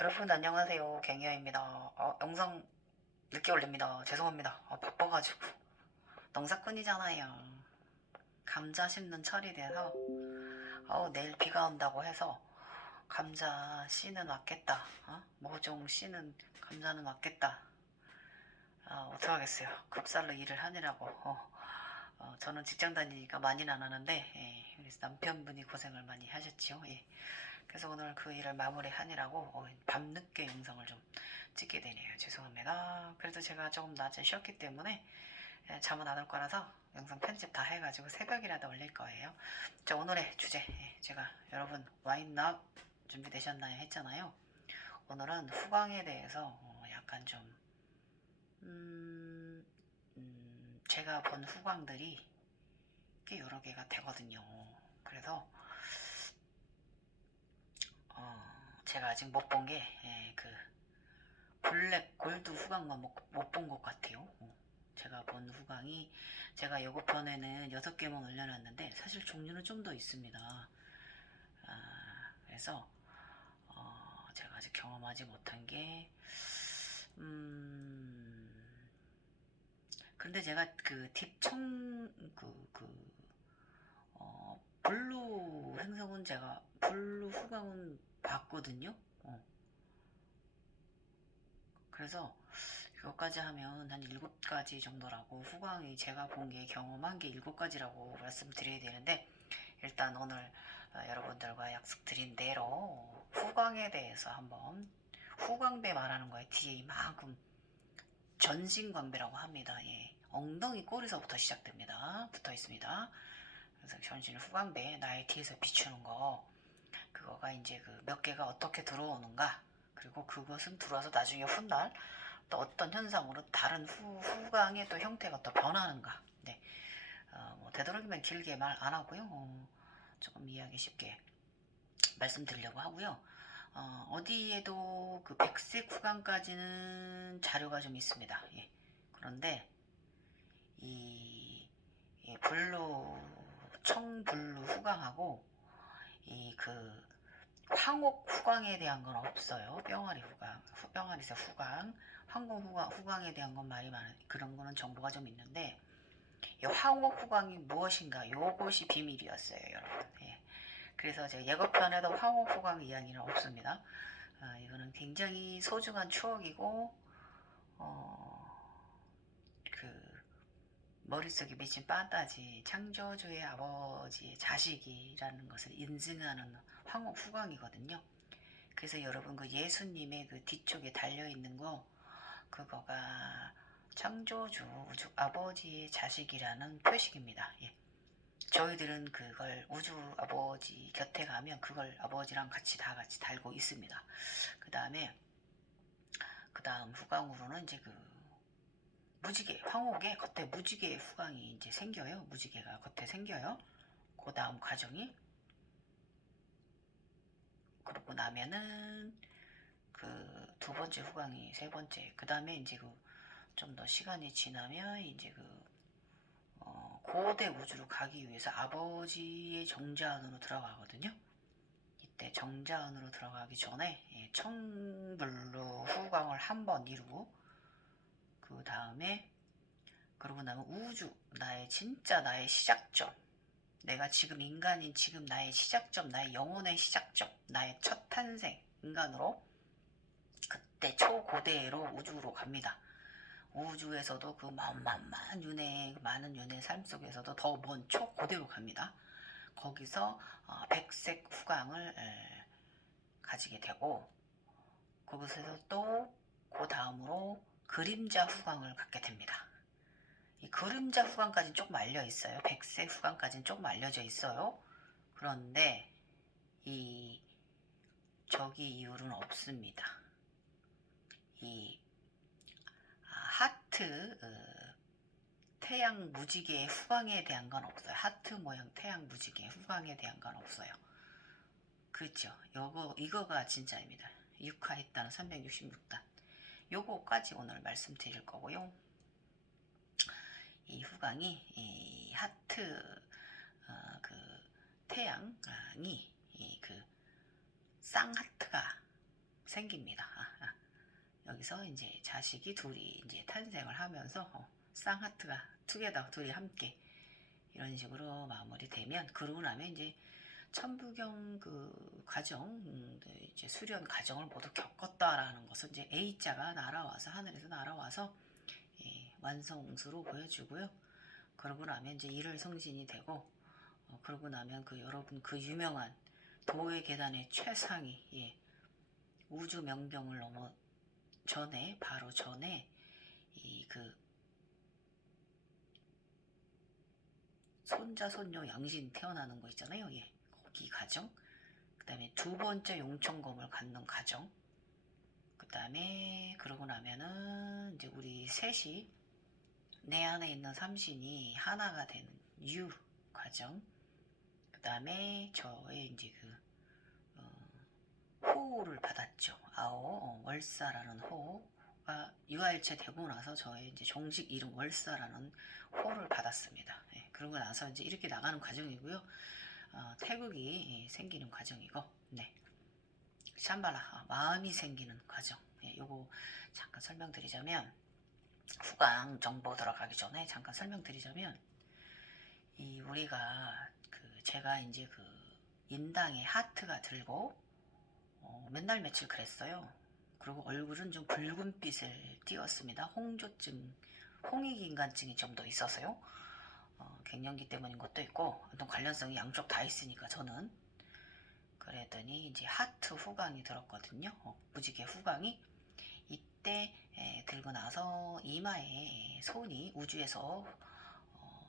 여러분 안녕하세요. 갱이야입니다. 영상 늦게 올립니다. 죄송합니다. 바빠가지고. 농사꾼이잖아요. 감자 심는 철이 돼서 내일 비가 온다고 해서 감자 씨는 왔겠다. 모종 씨는 감자는 왔겠다. 어떡하겠어요. 급살로 일을 하느라고. 저는 직장 다니니까 많이는 안 하는데 그래서 남편분이 고생을 많이 하셨지요. 예. 그래서 오늘 그 일을 마무리하느라고 밤늦게 영상을 좀 찍게 되네요. 죄송합니다. 그래도 제가 조금 낮에 쉬었기 때문에 잠은 안 올 거라서 영상 편집 다 해가지고 새벽이라도 올릴 거예요. 자, 오늘의 주제 제가 여러분 와인납 준비되셨나요 했잖아요. 오늘은 후광에 대해서 약간 좀 제가 본 후광들이 꽤 여러 개가 되거든요. 그래서 제가 아직 못 본 게 그 블랙 골드 후광만 못 본 것 같아요. 제가 본 후광이 제가 예고편에는 6개만 올려놨는데 사실 종류는 좀 더 있습니다. 그래서 제가 아직 경험하지 못한 게 근데 제가 그 딥청 블루 행성은 제가 블루 후광은 봤거든요. 그래서 그것까지 하면 한 7가지 정도라고 후광이 제가 본 게 경험한 게 7가지라고 말씀드려야 되는데 일단 오늘 여러분들과 약속드린 대로 후광에 대해서 한번 후광배 말하는 거에 뒤에 이만큼 전신광배라고 합니다. 예. 엉덩이 꼬리서부터 시작됩니다. 붙어 있습니다. 그래서 전신 후광배 나의 뒤에서 비추는 거 그거가 이제 그 몇 개가 어떻게 들어오는가 그리고 그것은 들어와서 나중에 훗날 또 어떤 현상으로 다른 후광의 또 형태가 또 변하는가. 네. 뭐 되도록이면 길게 말 안 하고요. 조금 이해하기 쉽게 말씀드리려고 하고요. 어디에도 그 백색 후광까지는 자료가 좀 있습니다. 예. 그런데 이 블루 청블루 후광하고 이 그 황옥 후광에 대한 건 없어요. 뿅아리 후광, 뿅아리새 후광, 황금 후광에 대한 건 말이 많은 그런 거는 정보가 좀 있는데 이 황옥 후광이 무엇인가 요것이 비밀이었어요, 여러분. 예. 그래서 제 예고편에도 황옥 후광 이야기는 없습니다. 이거는 굉장히 소중한 추억이고 그 머릿속에 미친 판타지 창조주의 아버지의 자식이라는 것을 인증하는 황옥 후광이거든요. 그래서 여러분 그 예수님의 그 뒤쪽에 달려있는 거 그거가 창조주 우주 아버지의 자식이라는 표식입니다. 예. 저희들은 그걸 우주 아버지 곁에 가면 그걸 아버지랑 같이 다 같이 달고 있습니다. 그 다음 후광으로는 이제 그 무지개 황옥의 겉에 무지개 후광이 이제 생겨요. 무지개가 겉에 생겨요. 그 다음 과정이 그러고 나면은 그 두 번째 후광이 세 번째 그 다음에 이제 그 좀 더 시간이 지나면 이제 그 고대 우주로 가기 위해서 아버지의 정자안으로 들어가거든요. 이때 정자안으로 들어가기 전에 청블루 후광을 한 번 이루고 그 다음에 그러고 나면 우주 나의 진짜 나의 시작점 내가 지금 인간인 지금 나의 시작점 나의 영혼의 시작점 나의 첫 탄생 인간으로 그때 초고대로 우주로 갑니다. 우주에서도 그 만만한 윤회 많은 윤회 삶 속에서도 더 먼 초고대로 갑니다. 거기서 백색 후광을 가지게 되고 거기서 또 그 다음으로 그림자 후광을 갖게 됩니다. 이 그림자 후광까지는 조금 알려 있어요. 백색 후광까지는 조금 알려져 있어요. 그런데 이 저기 이율은 없습니다. 이 하트 태양 무지개 후광에 대한 건 없어요. 하트 모양 태양 무지개 후광에 대한 건 없어요. 그렇죠. 이거가 진짜입니다. 6화했다는 366단. 요거까지 오늘 말씀드릴 거고요. 이 후광이 이 하트 그 태양이 그 쌍하트가 생깁니다. 여기서 이제 자식이 둘이 이제 탄생을 하면서 쌍하트가 투게더 둘이 함께 이런 식으로 마무리되면, 그러고 나면 이제 천부경 그 과정, 이제 수련 과정을 모두 겪었다라는 것을 이제 A자가 날아와서, 하늘에서 날아와서 완성수로 보여주고요. 그러고 나면 이제 일월성신이 되고, 그러고 나면 그 여러분 그 유명한 도의 계단의 최상위, 우주 명경을 넘어 전에, 바로 전에 이 그 손자 손녀 양신 태어나는 거 있잖아요. 거기 과정. 그 다음에 두 번째 용천검을 갖는 과정. 그 다음에 그러고 나면은 이제 우리 셋이, 내 안에 있는 삼신이 하나가 되는 유 과정. 그 다음에 저의 이제 호를 받았죠. 아오, 월사라는 호가 유아일체 되고 나서 저의 이제 종식 이름 월사라는 호를 받았습니다. 그러고 나서 이제 이렇게 나가는 과정이고요. 태극이 생기는 과정이고, 샴발라, 마음이 생기는 과정. 요거 잠깐 설명드리자면, 후강 정보 들어가기 전에 잠깐 설명드리자면, 이 우리가 제가 이제 인당에 하트가 들고 맨날 며칠 그랬어요. 그리고 얼굴은 좀 붉은빛을 띄었습니다. 홍조증, 홍익인간증이 좀 더 있어서요. 갱년기 때문인 것도 있고, 어떤 관련성이 양쪽 다 있으니까 저는. 그랬더니 이제 하트 후광이 들었거든요. 무지개 후광이. 이때 들고 나서 이마에 손이, 우주에서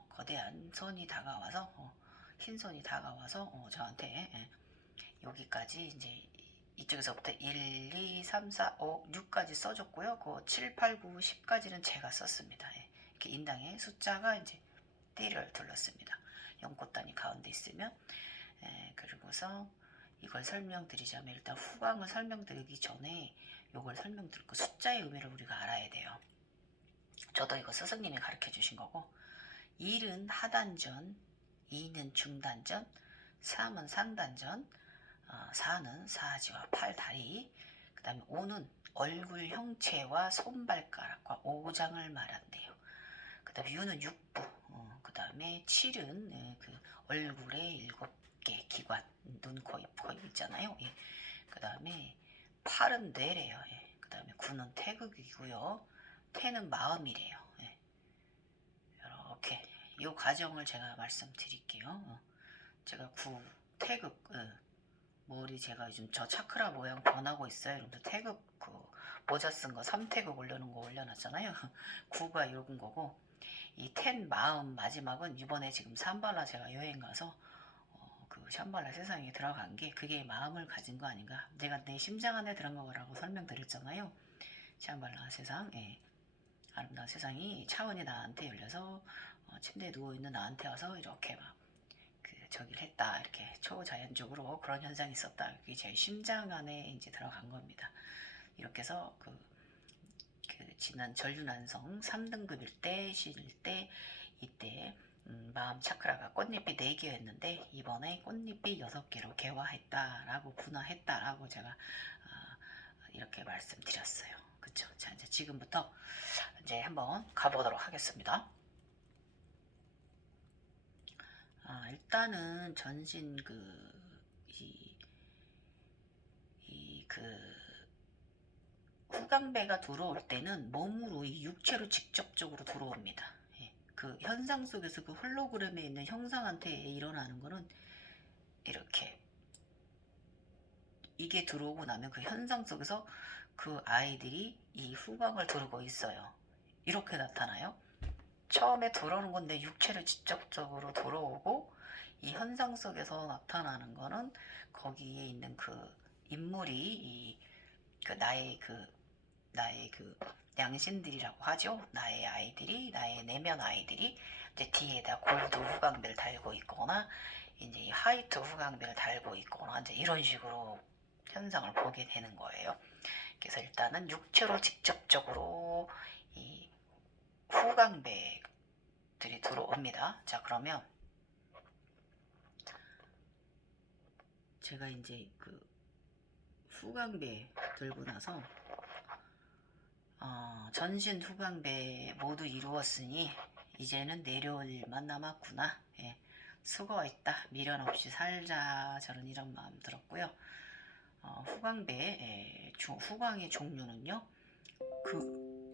거대한 손이 다가와서, 흰 손이 다가와서 저한테 여기까지 이제 이쪽에서부터 1, 2, 3, 4, 5, 6까지 써줬고요. 그 7, 8, 9, 10까지는 제가 썼습니다. 이렇게 인당에 숫자가 이제 띠를 둘렀습니다. 연꽃단이 가운데 있으면. 그리고서 이걸 설명드리자면, 일단 후광을 설명드리기 전에 이걸 설명드리고, 숫자의 의미를 우리가 알아야 돼요. 저도 이거 스승님이 가르쳐 주신 거고, 1은 하단전, 2는 중단전, 3은 상단전, 4는 사지와 팔다리, 그 다음에 5는 얼굴 형체와 손발가락과 오장을 말한대요. 그 다음에 6는 육부, 그 다음에 7은 그 얼굴의 7개 기관, 눈, 코, 입, 코, 입 있잖아요. 그 다음에 8은 뇌래요. 그 다음에 9는 태극이고요. 태는 마음이래요. 이렇게 이 과정을 제가 말씀드릴게요. 제가 태극, 머리 제가 요즘 저 차크라 모양 변하고 있어요. 여러분들 태극 모자 쓴 거 3태극 올려놓은 거 올려놨잖아요. 9가 요건 거고, 이 텐 마음 마지막은 이번에 지금 샴발라 제가 여행 가서 그 샴발라 세상에 들어간 게, 그게 마음을 가진 거 아닌가. 내가 내 심장 안에 들어간 거라고 설명드렸잖아요. 샴발라 세상, 아름다운 세상이 차원이 나한테 열려서 침대에 누워있는 나한테 와서 이렇게 막 저기를 했다, 이렇게 초자연적으로 그런 현상이 있었다. 그게 제 심장 안에 이제 들어간 겁니다. 이렇게 해서 지난 전륜완성 3등급일 때, 시일 때, 이때 마음 차크라가 꽃잎이 4개였는데 이번에 꽃잎이 6개로 개화했다라고, 분화했다라고 제가 이렇게 말씀드렸어요. 그쵸? 자, 이제 지금부터 이제 한번 가보도록 하겠습니다. 일단은 전신 후광배가 들어올 때는 몸으로, 이 육체로 직접적으로 들어옵니다. 그 현상 속에서 그 홀로그램에 있는 형상한테 일어나는 거는 이렇게, 이게 들어오고 나면 그 현상 속에서 그 아이들이 이 후광을 들고 있어요. 이렇게 나타나요. 처음에 들어오는 건데 육체를 직접적으로 들어오고, 이 현상 속에서 나타나는 거는 거기에 있는 그 인물이 나의 양신들이라고 하죠. 나의 아이들이, 나의 내면 아이들이 이제 뒤에다 골드 후광배를 달고 있거나, 이제 화이트 후광배를 달고 있거나, 이제 이런 식으로 현상을 보게 되는 거예요. 그래서 일단은 육체로 직접적으로 이 후광배들이 들어옵니다. 자, 그러면 제가 이제 후광배 들고 나서 전신 후광배 모두 이루었으니 이제는 내려올 일만 남았구나. 예, 수고했다. 미련 없이 살자. 저는 이런 마음 들었고요. 후광배 후광의 종류는요.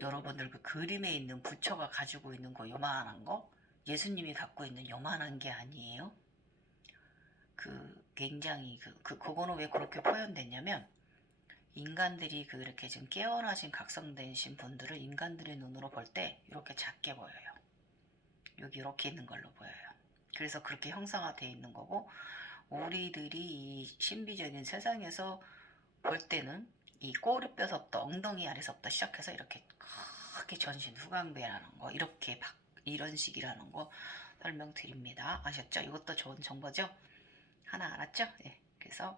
여러분들 그 그림에 있는 부처가 가지고 있는 거 요만한 거 예수님이 갖고 있는 요만한 게 아니에요. 굉장히 그거는 왜 그렇게 표현됐냐면 인간들이 그렇게 지금 깨어나신 각성되신 분들을 인간들의 눈으로 볼 때 이렇게 작게 보여요. 여기 이렇게 있는 걸로 보여요. 그래서 그렇게 형상화되어 있는 거고 우리들이 이 신비적인 세상에서 볼 때는 이 꼬리뼈서부터 엉덩이 아래서부터 시작해서 이렇게 크게 전신 후광배라는 거 이런 식이라는 거 설명드립니다. 아셨죠? 이것도 좋은 정보죠? 하나 알았죠? 네. 그래서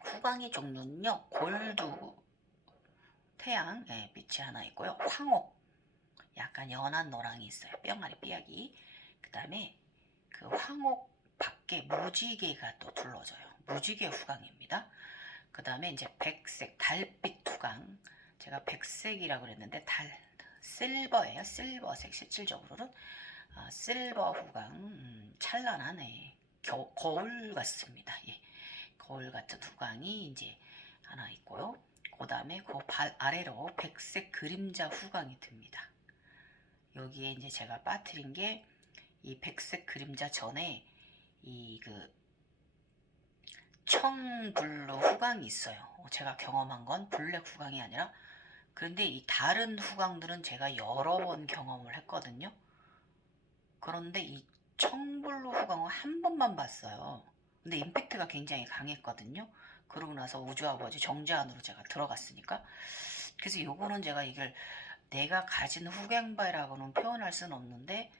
후광의 종류는요. 골드 태양 빛이 하나 있고요. 황옥 약간 연한 노랑이 있어요. 뿅아리 삐약이. 그 다음에 그 황옥 밖에 무지개가 또 둘러져요. 무지개 후광입니다. 그 다음에 이제 백색 달빛 후광. 제가 백색이라고 그랬는데 실버예요. 실버색 실질적으로는 실버 후광 찬란한 거울 같습니다. 예. 거울 같은 후광이 이제 하나 있고요. 그 다음에 그 발 아래로 백색 그림자 후광이 듭니다. 여기에 이제 제가 빠뜨린 게 이 백색 그림자 전에 청블루 후광이 있어요. 제가 경험한 건 블랙 후광이 아니라 그런데 이 다른 후광들은 제가 여러 번 경험을 했거든요. 그런데 이 청블루 후광은 한 번만 봤어요. 근데 임팩트가 굉장히 강했거든요. 그러고 나서 우주아버지 정제 안으로 제가 들어갔으니까 그래서 요거는 제가 이걸 내가 가진 후광바라고는 표현할 수는 없는데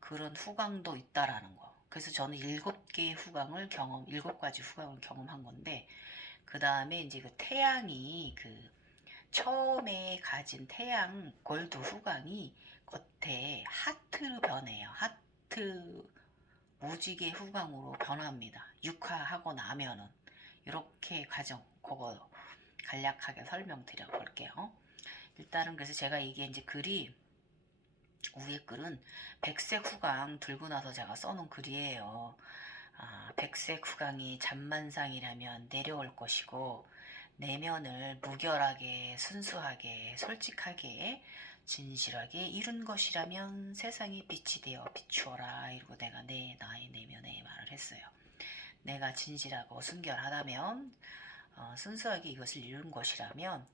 그런 후광도 있다라는 거. 그래서 저는 7가지 후광을 경험한 건데 그 다음에 이제 그 태양이 처음에 가진 태양 골드 후광이 겉에 하트로 변해요. 하트 무지개 후광으로 변합니다. 육화하고 나면은 이렇게 과정 그거 간략하게 설명드려 볼게요. 일단은 그래서 제가 이게 이제 위에 글은 백색 후광 들고 나서 제가 써놓은 글이에요. 백색 후광이 잔만상이라면 내려올 것이고 내면을 무결하게 순수하게 솔직하게 진실하게 이룬 것이라면 세상에 빛이 되어 비추어라. 이러고 내가 나의 내면에 말을 했어요. 내가 진실하고 순결하다면 순수하게 이것을 이룬 것이라면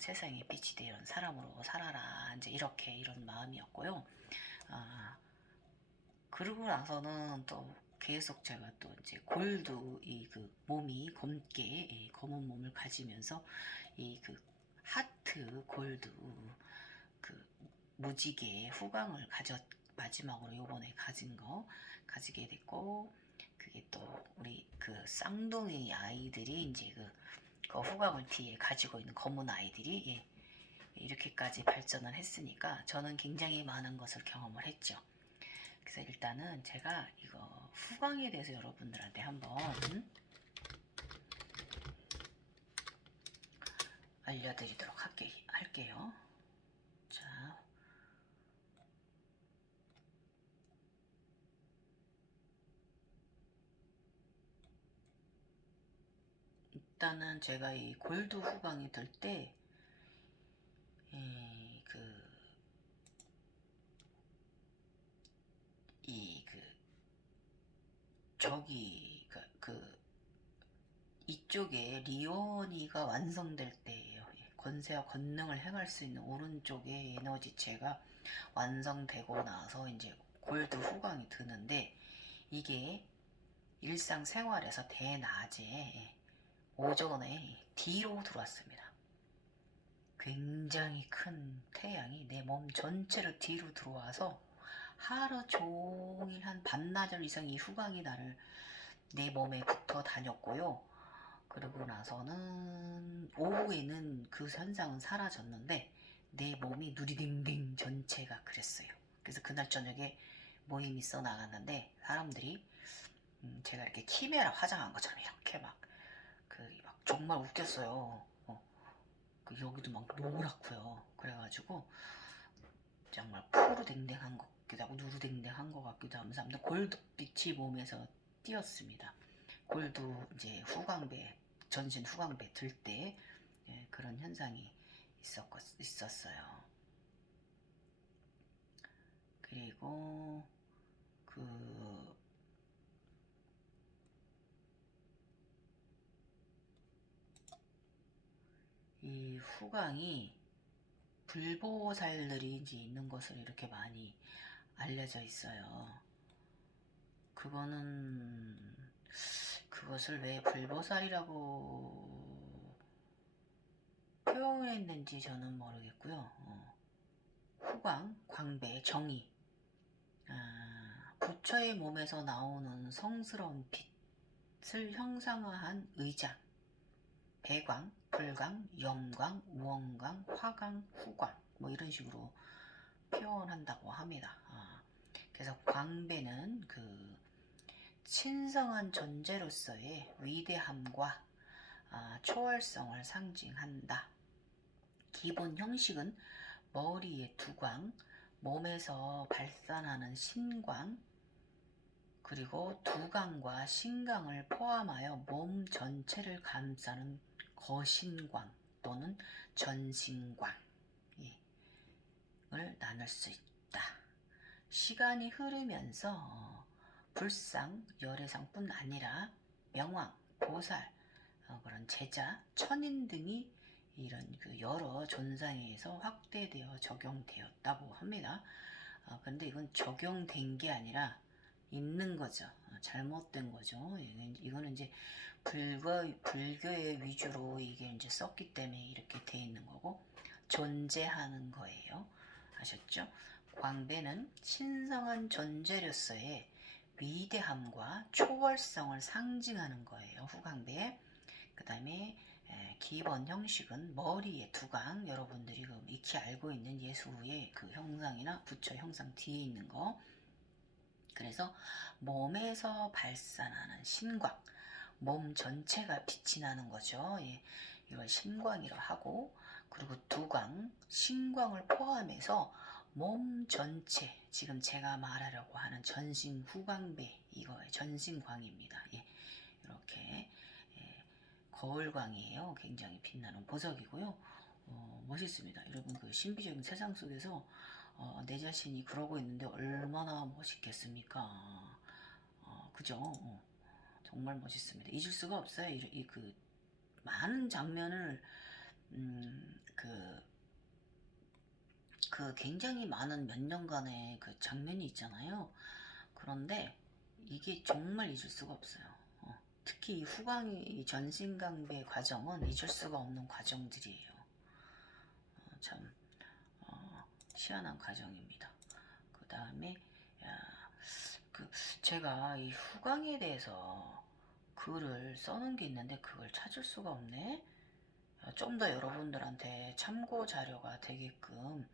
세상에 빛이 되는 사람으로 살아라. 이제 이렇게 이런 마음이었고요. 그러고 나서는 또 계속 제가 또 이제 골드 몸이 검게 검은 몸을 가지면서 하트 골드 무지개 후광을 마지막으로 요번에 가지게 됐고 그게 또 우리 쌍둥이 아이들이 이제 그 후광을 뒤에 가지고 있는 검은 아이들이 이렇게까지 발전을 했으니까 저는 굉장히 많은 것을 경험을 했죠. 그래서 일단은 제가 이거 후광에 대해서 여러분들한테 한번 알려드리도록 할게요. 자, 일단은 제가 이 골드 후광이 들 때 이쪽에 리오니가 완성될 때예요. 권세와 권능을 행할 수 있는 오른쪽에 에너지체가 완성되고 나서 이제 골드 후광이 드는데 이게 일상생활에서 대낮에 오전에 뒤로 들어왔습니다. 굉장히 큰 태양이 내 몸 전체를 뒤로 들어와서 하루 종일 한 반나절 이상 이 후광이 내 몸에 붙어 다녔고요. 그러고 나서는 오후에는 그 현상은 사라졌는데 내 몸이 누리딩딩 전체가 그랬어요. 그래서 그날 저녁에 모임이 있어 나갔는데 사람들이 제가 이렇게 키메라 화장한 것처럼 이렇게 막 정말 웃겼어요. 여기도 막 노랗고요. 그래가지고 정말 푸르댕댕한 것 같기도 하고 누르댕댕한 것 같기도 하면서 아무튼 골드빛이 몸에서 띄었습니다. 골드 이제 후광배, 전신 후광배 들 때 그런 현상이 있었어요. 그리고 이 후광이 불보살들이 이제 있는 것으로 이렇게 많이 알려져 있어요. 그것을 왜 불보살이라고 표현했는지 저는 모르겠고요. 후광, 광배, 정의, 부처의 몸에서 나오는 성스러운 빛을 형상화한 의장, 배광, 불광, 염광, 우원광, 화광, 후광 뭐 이런 식으로 표현한다고 합니다. 그래서 광배는 그 신성한 존재로서의 위대함과 초월성을 상징한다. 기본 형식은 머리의 두광, 몸에서 발산하는 신광, 그리고 두광과 신광을 포함하여 몸 전체를 감싸는 거신광 또는 전신광을 나눌 수 있다. 시간이 흐르면서 불상, 열애상뿐 아니라 명왕, 보살, 그런 제자, 천인 등이 이런 그 여러 존상에서 확대되어 적용되었다고 합니다. 그런데 이건 적용된 게 아니라 있는 거죠. 잘못된 거죠. 이거는 이제 불교의 위주로 이게 이제 썼기 때문에 이렇게 돼 있는 거고 존재하는 거예요. 아셨죠? 광배는 신성한 존재로서의 위대함과 초월성을 상징하는 거예요. 후광배. 그 다음에 기본 형식은 머리의 두광, 여러분들이 그 익히 알고 있는 예수의 그 형상이나 부처 형상 뒤에 있는 거. 그래서 몸에서 발산하는 신광, 몸 전체가 빛이 나는 거죠. 이걸 신광이라 하고, 그리고 두광, 신광을 포함해서 몸 전체, 지금 제가 말하려고 하는 전신 후광배, 이거의 전신광입니다. 이렇게 거울광이에요. 굉장히 빛나는 보석이고요. 멋있습니다. 여러분 그 신비적인 세상 속에서 내 자신이 그러고 있는데 얼마나 멋있겠습니까? 그죠? 정말 멋있습니다. 잊을 수가 없어요. 그 많은 장면을 그 굉장히 많은 몇 년간의 그 장면이 있잖아요. 그런데 이게 정말 잊을 수가 없어요. 특히 이 후광이 전신강배 과정은 잊을 수가 없는 과정들이에요. 참 희한한 과정입니다. 그 다음에 제가 이 후광에 대해서 글을 써놓은 게 있는데 그걸 찾을 수가 없네. 좀 더 여러분들한테 참고 자료가 되게끔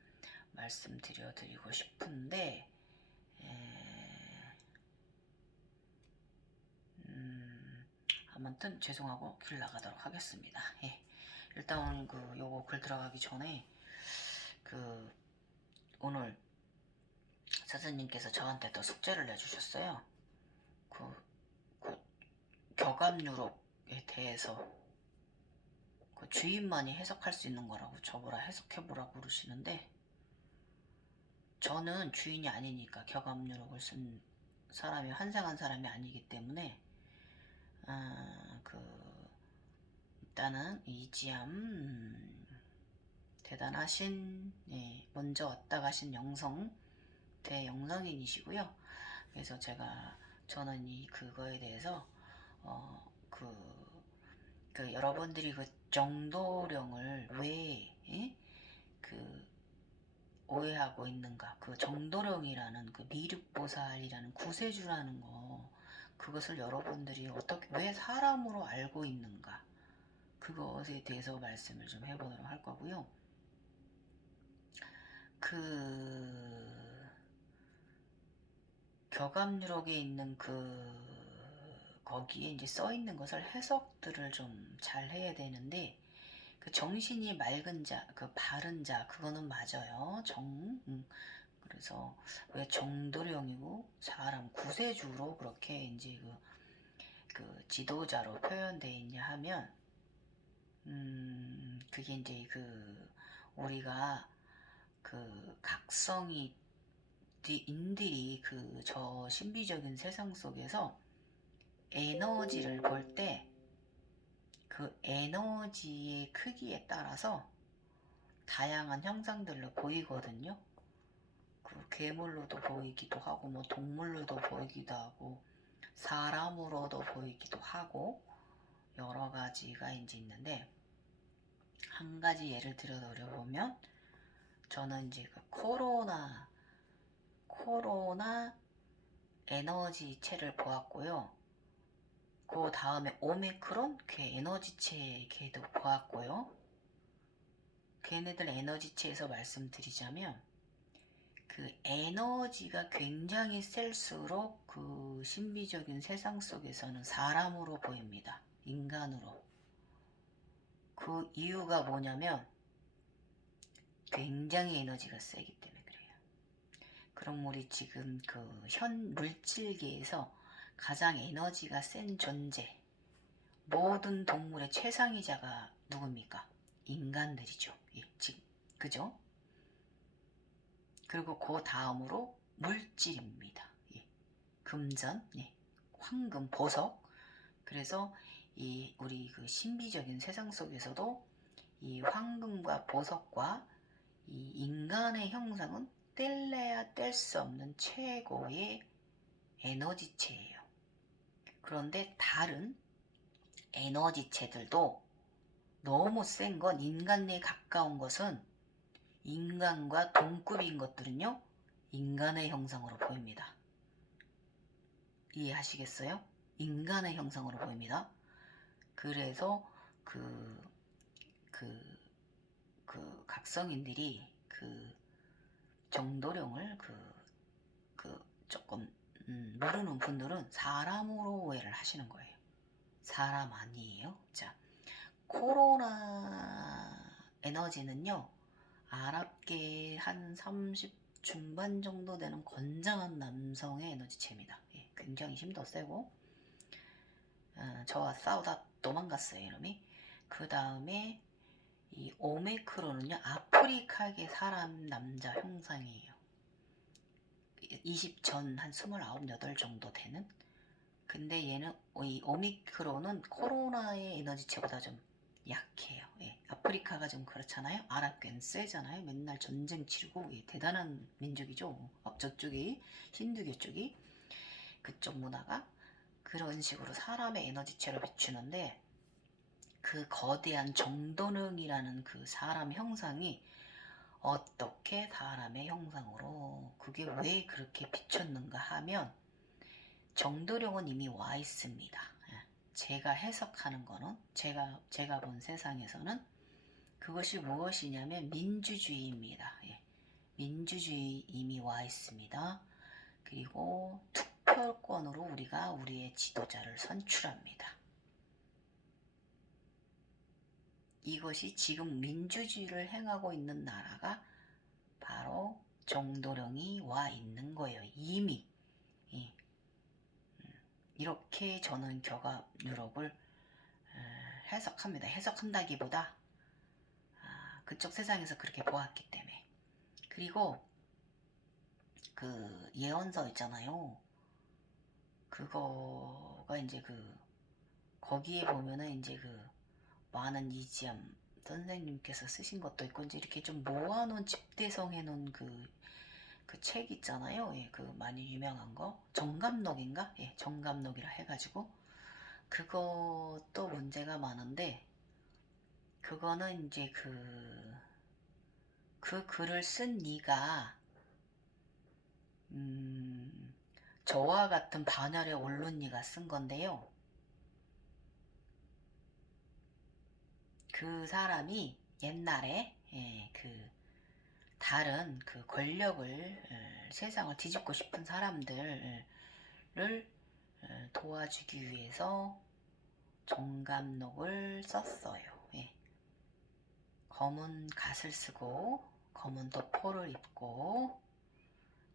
말씀드리고 싶은데 아무튼 죄송하고 길 나가도록 하겠습니다. 일단 요거 글 들어가기 전에 오늘 선생님께서 저한테 또 숙제를 내주셨어요. 격압유록에 대해서 주인만이 해석할 수 있는 거라고 저보라 해석해보라고 그러시는데 저는 주인이 아니니까 격압유록을 쓴 사람이 환생한 사람이 아니기 때문에 일단은 이지암 대단하신 먼저 왔다 가신 대영성인이시고요. 그래서 저는 그거에 대해서 여러분들이 그 정도령을 왜 오해하고 있는가? 그 정도령이라는 그 미륵보살이라는 구세주라는 거 그것을 여러분들이 왜 사람으로 알고 있는가? 그것에 대해서 말씀을 좀 해보도록 할 거고요. 격압유록에 있는 거기에 이제 써 있는 것을 해석들을 좀 잘 해야 되는데, 그 정신이 맑은 자, 그 바른 자, 그거는 맞아요. 그래서 왜 정도령이고 사람 구세주로 그렇게 이제 그 지도자로 표현되어 있냐 하면, 그게 이제 우리가 그 각성이 인들이 그 저 신비적인 세상 속에서 에너지를 볼 때 그 에너지의 크기에 따라서 다양한 형상들로 보이거든요. 그 괴물로도 보이기도 하고 뭐 동물로도 보이기도 하고 사람으로도 보이기도 하고 여러 가지가 이제 있는데, 한 가지 예를 들어 보면 저는 이제 그 코로나 에너지체를 보았고요. 그 다음에 오미크론 걔 에너지체 걔도 보았고요. 걔네들 에너지체에서 말씀드리자면, 그 에너지가 굉장히 셀수록 그 신비적인 세상 속에서는 사람으로 보입니다. 인간으로. 그 이유가 뭐냐면 굉장히 에너지가 세기 때문에 그래요. 그럼 우리 지금 그 현 물질계에서 가장 에너지가 센 존재, 모든 동물의 최상위자가 누굽니까? 인간들이죠. 예, 지금 그죠? 그리고 그 다음으로 물질입니다. 예, 금전, 예, 황금, 보석. 그래서 이 우리 그 신비적인 세상 속에서도 이 황금과 보석과 이 인간의 형상은 뗄래야 뗄 수 없는 최고의 에너지체예요. 그런데 다른 에너지체들도 너무 센 건, 인간에 가까운 것은, 인간과 동급인 것들은요, 인간의 형상으로 보입니다. 이해하시겠어요? 인간의 형상으로 보입니다. 그래서 그 각성인들이 그 정도령을 조금 모르는 분들은 사람으로 오해를 하시는 거예요. 사람 아니에요. 자, 코로나 에너지는요, 아랍계 한 30 중반 정도 되는 건장한 남성의 에너지체입니다. 예, 굉장히 힘도 세고, 저와 싸우다 도망갔어요, 이놈이. 그 다음에 이 오미크론은요, 아프리카계 사람 남자 형상이에요. 20 전 한 29, 8 정도 되는. 근데 얘는 이 오미크론은 코로나의 에너지체보다 좀 약해요. 예, 아프리카가 좀 그렇잖아요. 아랍계는 세잖아요. 맨날 전쟁 치르고, 예, 대단한 민족이죠. 저쪽이 힌두교 쪽이, 그쪽 문화가 그런 식으로 사람의 에너지체로 비추는데, 그 거대한 정도능이라는 그 사람 형상이 어떻게 사람의 형상으로 그게 왜 그렇게 비쳤는가 하면, 정도령은 이미 와 있습니다. 제가 해석하는 거는, 제가 본 세상에서는 그것이 무엇이냐면 민주주의입니다. 예, 민주주의 이미 와 있습니다. 그리고 투표권으로 우리가 우리의 지도자를 선출합니다. 이것이 지금 민주주의를 행하고 있는 나라가 바로 정도령이 와 있는 거예요. 이미. 예. 이렇게 저는 교가 유럽을 해석합니다. 해석한다기보다 그쪽 세상에서 그렇게 보았기 때문에. 그리고 그 예언서 있잖아요. 그거가 이제 거기에 보면은 이제 많은 이지암 선생님께서 쓰신 것도 있고, 이제 이렇게 좀 모아놓은 집대성 해놓은 그 책 있잖아요. 예, 그 많이 유명한 거. 정감록인가? 예, 정감록이라 해가지고. 그것도 문제가 많은데, 그거는 이제 그 글을 쓴 이가, 저와 같은 반열에 오른 이가 쓴 건데요. 그 사람이 옛날에, 예, 다른 권력을, 세상을 뒤집고 싶은 사람들을 도와주기 위해서 정갑록을 썼어요. 예. 검은 갓을 쓰고 검은 도포를 입고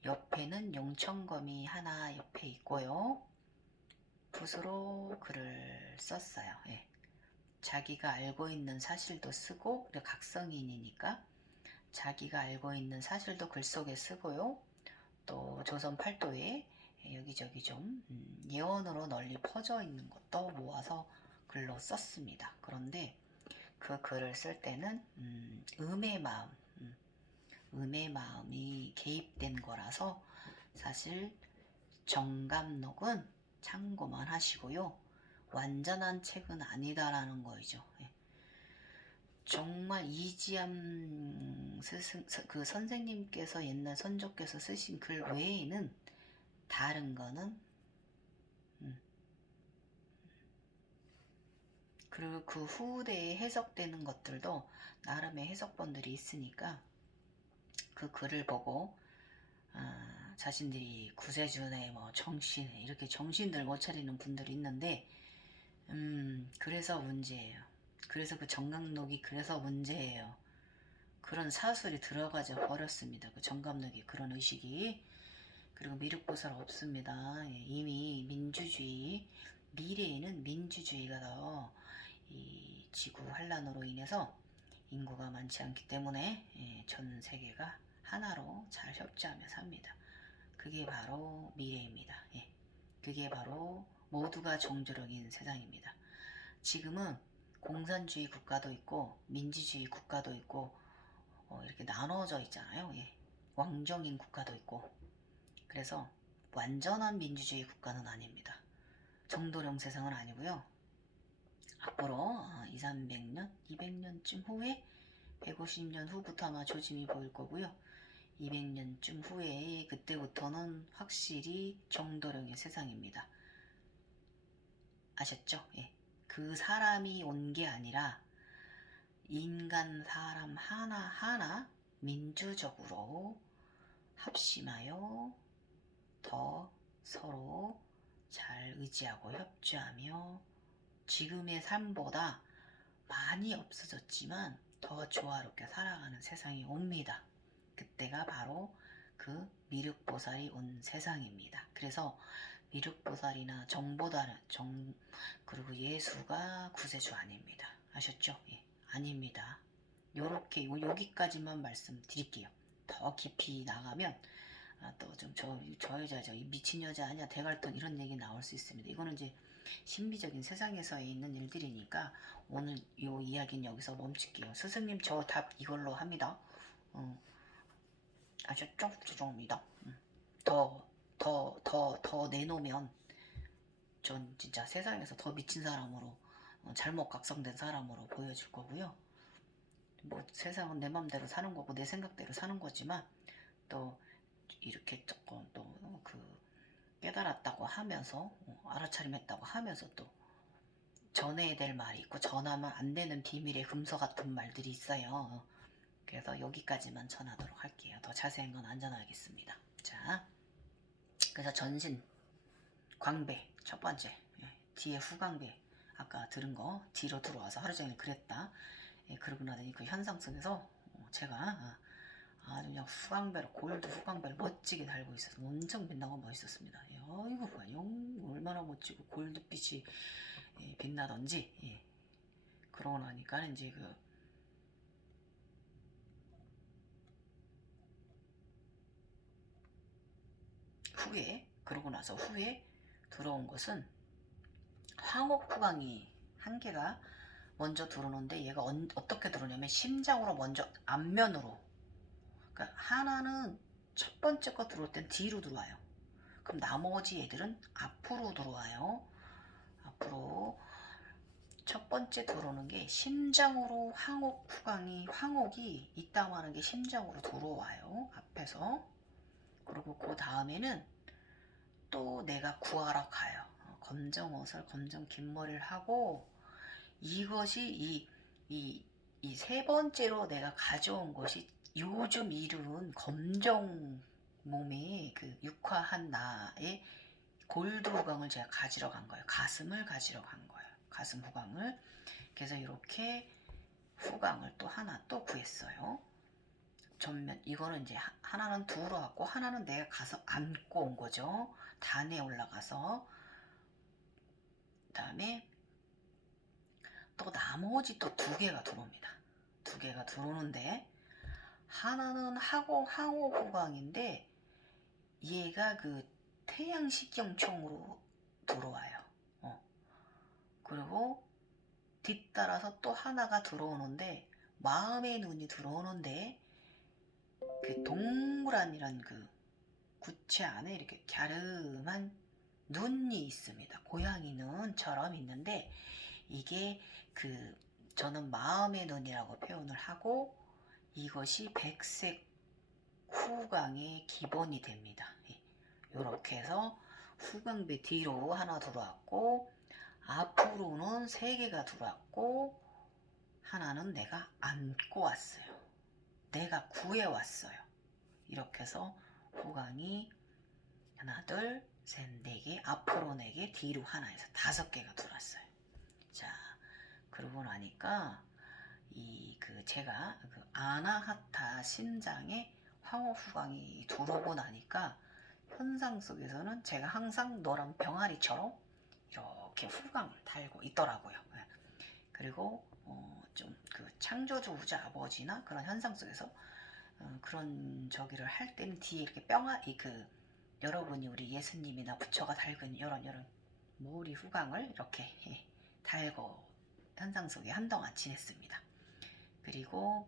옆에는 용천검이 하나 옆에 있고요. 붓으로 글을 썼어요. 예. 자기가 알고 있는 사실도 쓰고, 각성인이니까 자기가 알고 있는 사실도 글 속에 쓰고요. 또 조선 팔도에 여기저기 좀 예언으로 널리 퍼져 있는 것도 모아서 글로 썼습니다. 그런데 그 글을 쓸 때는 음의 마음이 개입된 거라서 사실 정갑록은 참고만 하시고요. 완전한 책은 아니다라는 거죠. 예. 정말 이지암 그 선생님께서 옛날 선조께서 쓰신 글 외에는 다른 거는 그리고 그 후대에 해석되는 것들도 나름의 해석본들이 있으니까 그 글을 보고 자신들이 구세주네 뭐 정신에 이렇게 정신들 못 차리는 분들이 있는데 그래서 문제예요. 그래서 그 정각록이 그래서 문제예요. 그런 사술이 들어가져 버렸습니다. 그 정각록이 그런 의식이. 그리고 미륵보살 없습니다. 예, 이미 민주주의 미래에는 민주주의가 더 이 지구 환란으로 인해서 인구가 많지 않기 때문에 전 세계가 하나로 잘 협조하며 삽니다. 그게 바로 미래입니다. 예. 그게 바로 모두가 종주력인 세상입니다. 지금은 공산주의 국가도 있고 민주주의 국가도 있고 이렇게 나눠져 있잖아요. 예. 왕정인 국가도 있고. 그래서 완전한 민주주의 국가는 아닙니다. 정도령 세상은 아니고요. 앞으로 2, 300년, 200년쯤 후에 150년 후부터 아마 조짐이 보일 거고요. 200년쯤 후에 그때부터는 확실히 정도령의 세상입니다. 아셨죠? 예. 그 사람이 온 게 아니라 인간 사람 하나하나 민주적으로 합심하여 더 서로 잘 의지하고 협조하며 지금의 삶보다 많이 없어졌지만 더 조화롭게 살아가는 세상이 옵니다. 그때가 바로 그 미륵보살이 온 세상입니다. 그래서 미륵보살이나 그리고 예수가 구세주 아닙니다. 아셨죠? 예, 아닙니다. 요렇게 여기까지만 말씀드릴게요. 더 깊이 나가면 또 좀 저 여자 미친 여자 아니야 대갈돈 이런 얘기 나올 수 있습니다. 이거는 이제 신비적인 세상에서 있는 일들이니까 오늘 요 이야기는 여기서 멈출게요. 스승님 저 답 이걸로 합니다. 아셨죠? 죄송합니다. 더 내놓으면 전 진짜 세상에서 더 미친 사람으로 잘못 각성된 사람으로 보여줄 거고요. 뭐 세상은 내 맘대로 사는 거고 내 생각대로 사는 거지만 또 이렇게 조금 또 그 깨달았다고 하면서 알아차림했다고 하면서 또 전해야 될 말이 있고 전하면 안 되는 비밀의 금서 같은 말들이 있어요. 그래서 여기까지만 전하도록 할게요. 더 자세한 건 안 전하겠습니다. 자, 그래서 전신 광배 첫 번째 뒤에 후광배 아까 들은 거 뒤로 들어와서 하루 종일 그랬다. 그러고 나더니 그 현상 속에서 제가 아주 그냥 후광배로 골드 후광배를 멋지게 달고 있어서 엄청 빛나고 멋있었습니다. 아이고 얼마나 멋지고 골드빛이 빛나던지. 그러고 나니까 이제 그 그러고 나서 후에 들어온 것은 황옥후광이 한 개가 먼저 들어오는데 얘가 어떻게 들어오냐면 심장으로 먼저 앞면으로, 그러니까 하나는 첫 번째 거 들어올 땐 뒤로 들어와요. 그럼 나머지 애들은 앞으로 들어와요. 앞으로 첫 번째 들어오는 게 심장으로 황옥이 있다고 하는 게 심장으로 들어와요. 앞에서. 그리고 그 다음에는 또 내가 구하러 가요. 검정 옷을 검정 긴 머리를 하고 이것이 이 세 번째로 내가 가져온 것이 요즘 이룬 검정 몸의 그 육화한 나의 골드 후광을 제가 가지러 간 거예요. 가슴을 가지러 간 거예요. 가슴 후광을. 그래서 이렇게 후광을 또 하나 또 구했어요. 전면 이거는 이제 하나는 두러 왔고 하나는 내가 가서 안고 온 거죠. 단에 올라가서. 그다음에 또 나머지 또 두 개가 들어옵니다. 두 개가 들어오는데 하나는 항호 후광인데 얘가 그 태양식경총으로 들어와요. 그리고 뒤따라서 또 하나가 들어오는데 마음의 눈이 들어오는데 그 동그란 이런 그 구체 안에 이렇게 갸름한 눈이 있습니다. 고양이 눈처럼 있는데 이게 그 저는 마음의 눈이라고 표현을 하고 이것이 백색 후광의 기본이 됩니다. 이렇게 해서 후광배 뒤로 하나 들어왔고 앞으로는 3개가 들어왔고 하나는 내가 안고 왔어요. 내가 구해왔어요. 이렇게 해서 후광이 하나 둘 셋 4개 앞으로 4개 뒤로 하나 해서 5개가 들어왔어요. 자 그러고 나니까 제가 그 아나하타 신장에 황호 후광이 들어오고 나니까 현상 속에서는 제가 항상 노란 병아리처럼 이렇게 후광을 달고 있더라고요. 그리고 좀 그 창조주자 아버지나 그런 현상 속에서 그런 저기를 할 때는 뒤에 이렇게 여러분이 우리 예수님이나 부처가 달근 이런 머리 후광을 이렇게 달고 현상 속에 한동안 지냈습니다. 그리고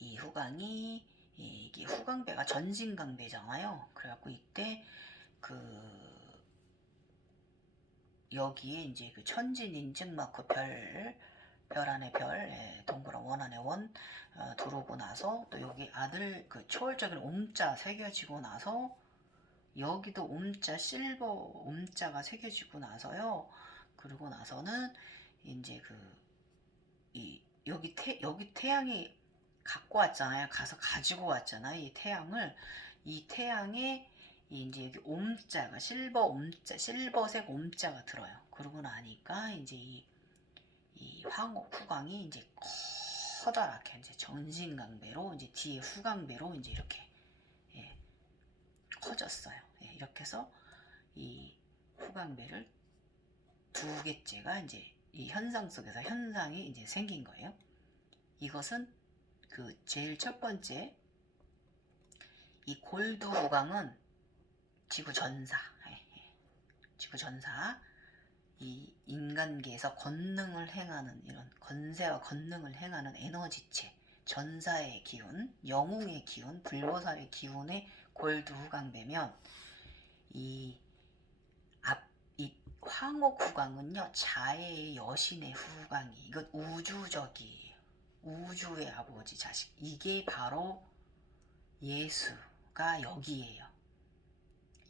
이 후광이 이게 후광배가 전신광배잖아요. 그래갖고 이때 여기에 이제 그 천진 인증 마크 별 안에 별, 동그란 원 안에 원 들어오고 나서 또 여기 아들 그 초월적인 옴자 새겨지고 나서 여기도 옴자 실버 옴자가 새겨지고 나서요. 그러고 나서는 이제 여기 태양이 갖고 왔잖아요. 가서 가지고 왔잖아요. 이 태양에 이제 여기 옴자가 실버색 옴자가 들어요. 그러고 나니까 이제 이 황호 후광이 이제 커다랗게 이제 전신광배로 이제 뒤에 후광배로 이제 이렇게 커졌어요. 이렇게 해서 이 후광배를 2개째가 이제 이 현상 속에서 현상이 이제 생긴 거예요. 이것은 그 제일 첫 번째 이 골드 후광은 지구전사 이 인간계에서 권능을 행하는 이런 건세와 권능을 행하는 에너지체 전사의 기운, 영웅의 기운, 불보살의 기운의 골드 후광배면 이 황옥 후광은요 자애의 여신의 후광이 이건 우주적이에요. 우주의 아버지 자식 이게 바로 예수가 여기에요.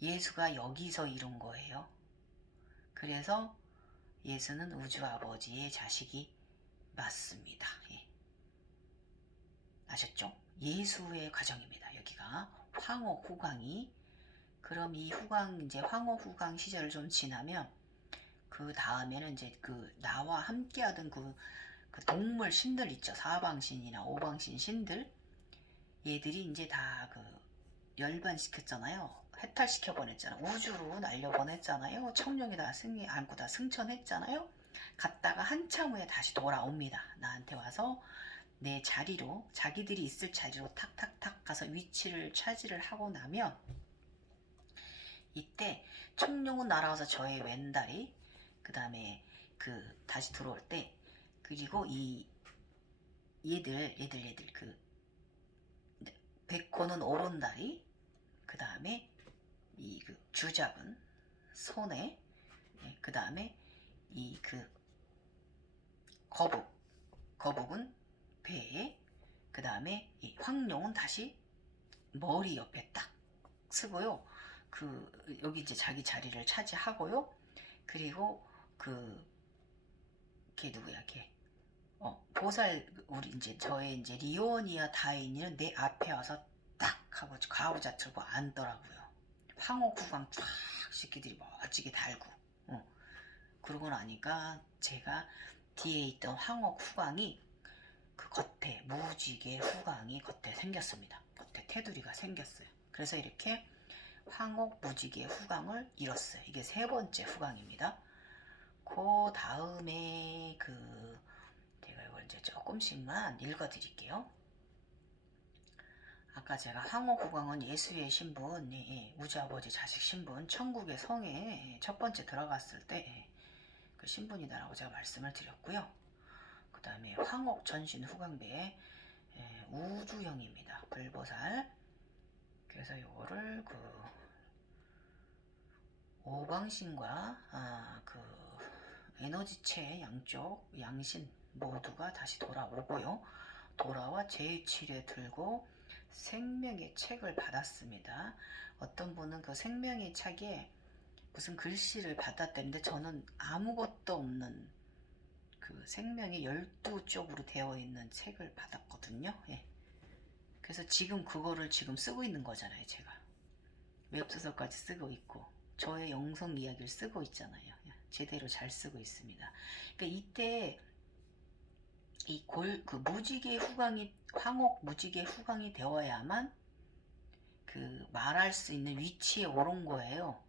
예수가 여기서 이룬 거예요. 그래서 예수는 우주 아버지의 자식이 맞습니다. 아셨죠? 예수의 과정입니다. 여기가 황호 후광이 그럼 이 후광 이제 황호 후광 시절을 좀 지나면 그 다음에는 이제 나와 함께하던 그 동물 신들 있죠. 사방신이나 오방신 신들 얘들이 이제 다 열반시켰잖아요. 해탈시켜 보냈잖아요. 우주로 날려보냈잖아요. 청룡이 다 안고 다 승천했잖아요. 갔다가 한참 후에 다시 돌아옵니다. 나한테 와서 내 자리로 자기들이 있을 자리로 탁탁탁 가서 위치를 차지를 하고 나면 이때 청룡은 날아와서 저의 왼다리 그 다음에 다시 들어올 때 그리고 얘들 백호는 오른다리 그 다음에 주잡은 손에 그 다음에 거북은 배에 그 다음에 이 황룡은 다시 머리 옆에 딱 쓰고요. 여기 이제 자기 자리를 차지하고요. 그리고 걔 누구야 걔 보살 우리 이제 저의 이제 리오니아 다인이는 내 앞에 와서 딱 하고 가우자 들고 앉더라고요. 황옥 후광 쫙 새끼들이 멋지게 달고, 그러고 나니까 제가 뒤에 있던 황옥 후광이 그 겉에 무지개 후광이 겉에 생겼습니다. 겉에 테두리가 생겼어요. 그래서 이렇게 황옥 무지개 후광을 이뤘어요. 이게 세 번째 후광입니다. 그 다음에 제가 이걸 이제 조금씩만 읽어드릴게요. 아까 제가 황옥 후광은 예수의 신분, 우주아버지 자식 신분, 천국의 성에 첫 번째 들어갔을 때 그 신분이다라고 제가 말씀을 드렸고요. 그 다음에 황옥 전신 후광배 우주형입니다. 불보살. 그래서 이거를 오방신과 그 에너지체 양쪽 양신 모두가 다시 돌아오고요. 돌아와 제7회 들고 생명의 책을 받았습니다. 어떤 분은 그 생명의 책에 무슨 글씨를 받았다는데 저는 아무것도 없는 그 생명의 12쪽으로 되어 있는 책을 받았거든요. 예. 그래서 지금 그거를 지금 쓰고 있는 거잖아요. 제가 웹소설까지 쓰고 있고 저의 영성 이야기를 쓰고 있잖아요. 제대로 잘 쓰고 있습니다. 그러니까 이때 그 무지개 후광이 황옥 무지개 후광이 되어야만 그 말할 수 있는 위치에 오른 거예요.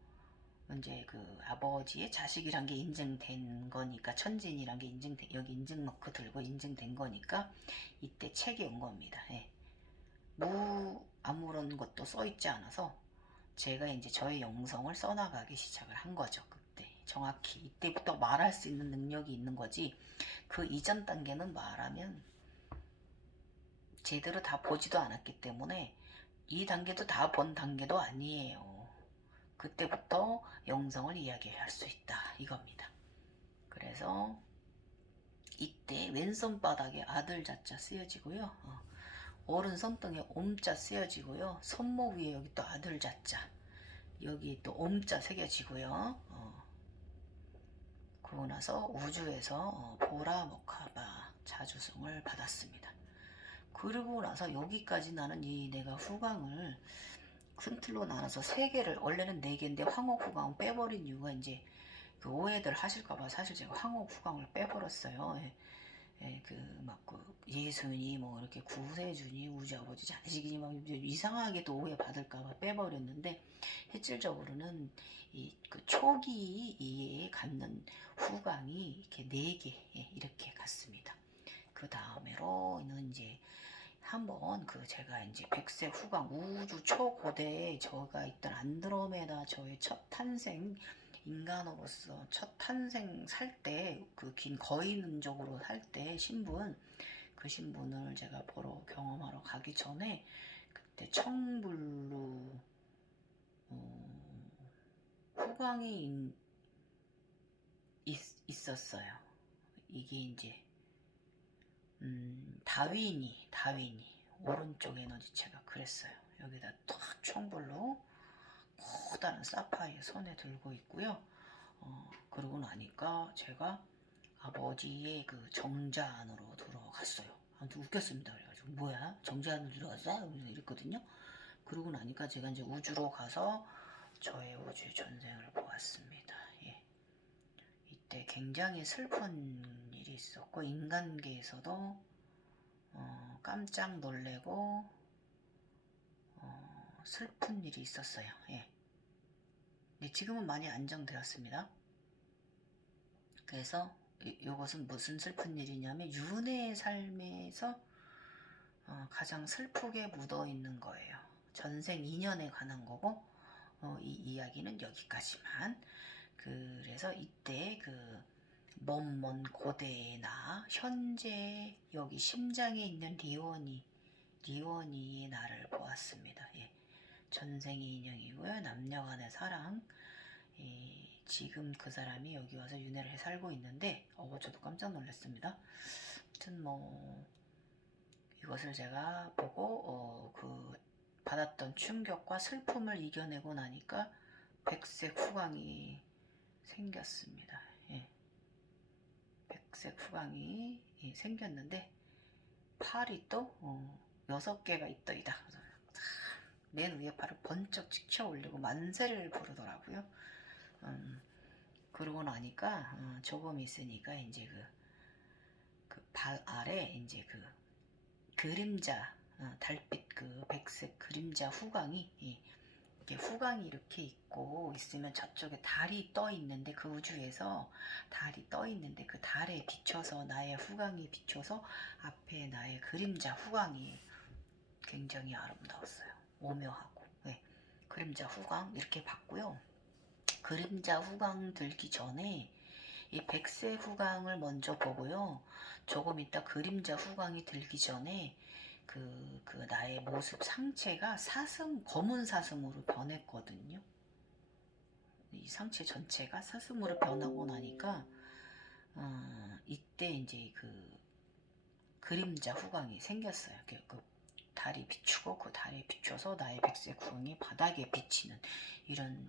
이제 그 아버지의 자식이란 게 인증된 거니까 천진이란 게 여기 인증 마크 들고 인증된 거니까 이때 책이 온 겁니다. 예. 아무런 것도 써 있지 않아서 제가 이제 저의 영성을 써나가기 시작을 한 거죠. 그때 정확히 이때부터 말할 수 있는 능력이 있는 거지. 그 이전 단계는 말하면 제대로 다 보지도 않았기 때문에 이 단계도 다 본 단계도 아니에요. 그때부터 영성을 이야기할 수 있다 이겁니다. 그래서 이때 왼손바닥에 아들 자자 쓰여지고요. 오른 손등에 옴자 쓰여지고요. 손목 위에 여기 또 아들 자자 여기 또 옴자 새겨지고요. 그러고 나서 우주에서 보라 모카바 자주성을 받았습니다. 그리고 나서 여기까지 나는 내가 후광을 큰 틀로 나눠서 3개를 원래는 4개인데 황옥 후광을 빼버린 이유가 이제 그 오해들 하실까봐 사실 제가 황옥 후광을 빼버렸어요. 예수니 뭐 이렇게 구세주니 우주아버지 자식이니 막 이상하게 또 오해 받을까봐 빼버렸는데 실질적으로는 그 초기에 갖는 후광이 이렇게 4개 이렇게 갔습니다. 그 다음에로는 이제 한번 제가 이제 백색 후광 우주 초고대에 저가 있던 안드로메다 저의 첫 탄생 인간으로서 첫 탄생 살 때 그 긴 거인족으로 살 때 그 신분을 제가 보러 경험하러 가기 전에 그때 청불로 후광이 있었어요. 이게 이제 다윈이 오른쪽 에너지체가 그랬어요. 여기다 탁 총불로 커다란 사파이어 손에 들고 있고요. 그러고 나니까 제가 아버지의 그 정자 안으로 들어갔어요. 아무튼 웃겼습니다. 그래가지고 뭐야 정자 안으로 들어갔어? 이랬거든요. 그러고 나니까 제가 이제 우주로 가서 저의 우주 전생을 보았습니다. 예. 이때 굉장히 슬픈 일이 있었고 인간계에서도 깜짝 놀래고 슬픈 일이 있었어요. 예. 네, 지금은 많이 안정되었습니다. 그래서 이것은 무슨 슬픈 일이냐면 윤회의 삶에서 가장 슬프게 묻어 있는 거예요. 전생 인연에 관한 거고 이 이야기는 여기까지만. 그래서 이때 먼 고대의 나 현재 여기 심장에 있는 리원이의 나를 보았습니다. 예. 전생의 인연이고요. 남녀간의 사랑. 지금 그 사람이 여기 와서 윤회를 해 살고 있는데 저도 깜짝 놀랐습니다. 아무튼 이것을 제가 보고 받았던 충격과 슬픔을 이겨내고 나니까 백색 후광이 생겼습니다. 예. 백색 후광이 생겼는데 팔이 또 6개가 있더이다. 맨 위에 팔을 번쩍 치켜 올리고 만세를 부르더라고요. 그러고 나니까 조금 있으니까 이제 그 발 아래 이제 그 그림자, 달빛 그 백색 그림자 후광이, 이렇게 후광이 이렇게 있고 있으면 저쪽에 달이 떠 있는데, 그 우주에서 달이 떠 있는데 그 달에 비춰서 나의 후광이 비춰서 앞에 나의 그림자 후광이 굉장히 아름다웠어요. 오묘하고. 네. 그림자 후광 이렇게 봤고요. 그림자 후광 들기 전에 이 백색 후광을 먼저 보고요. 조금 있다 그림자 후광이 들기 전에 그 나의 모습 상체가 검은 사슴으로 변했거든요. 이 상체 전체가 사슴으로 변하고 나니까 이때 이제 그 그림자 후광이 생겼어요. 그 달이 비추고 그 달에 비춰서 나의 백색 후광이 바닥에 비치는 이런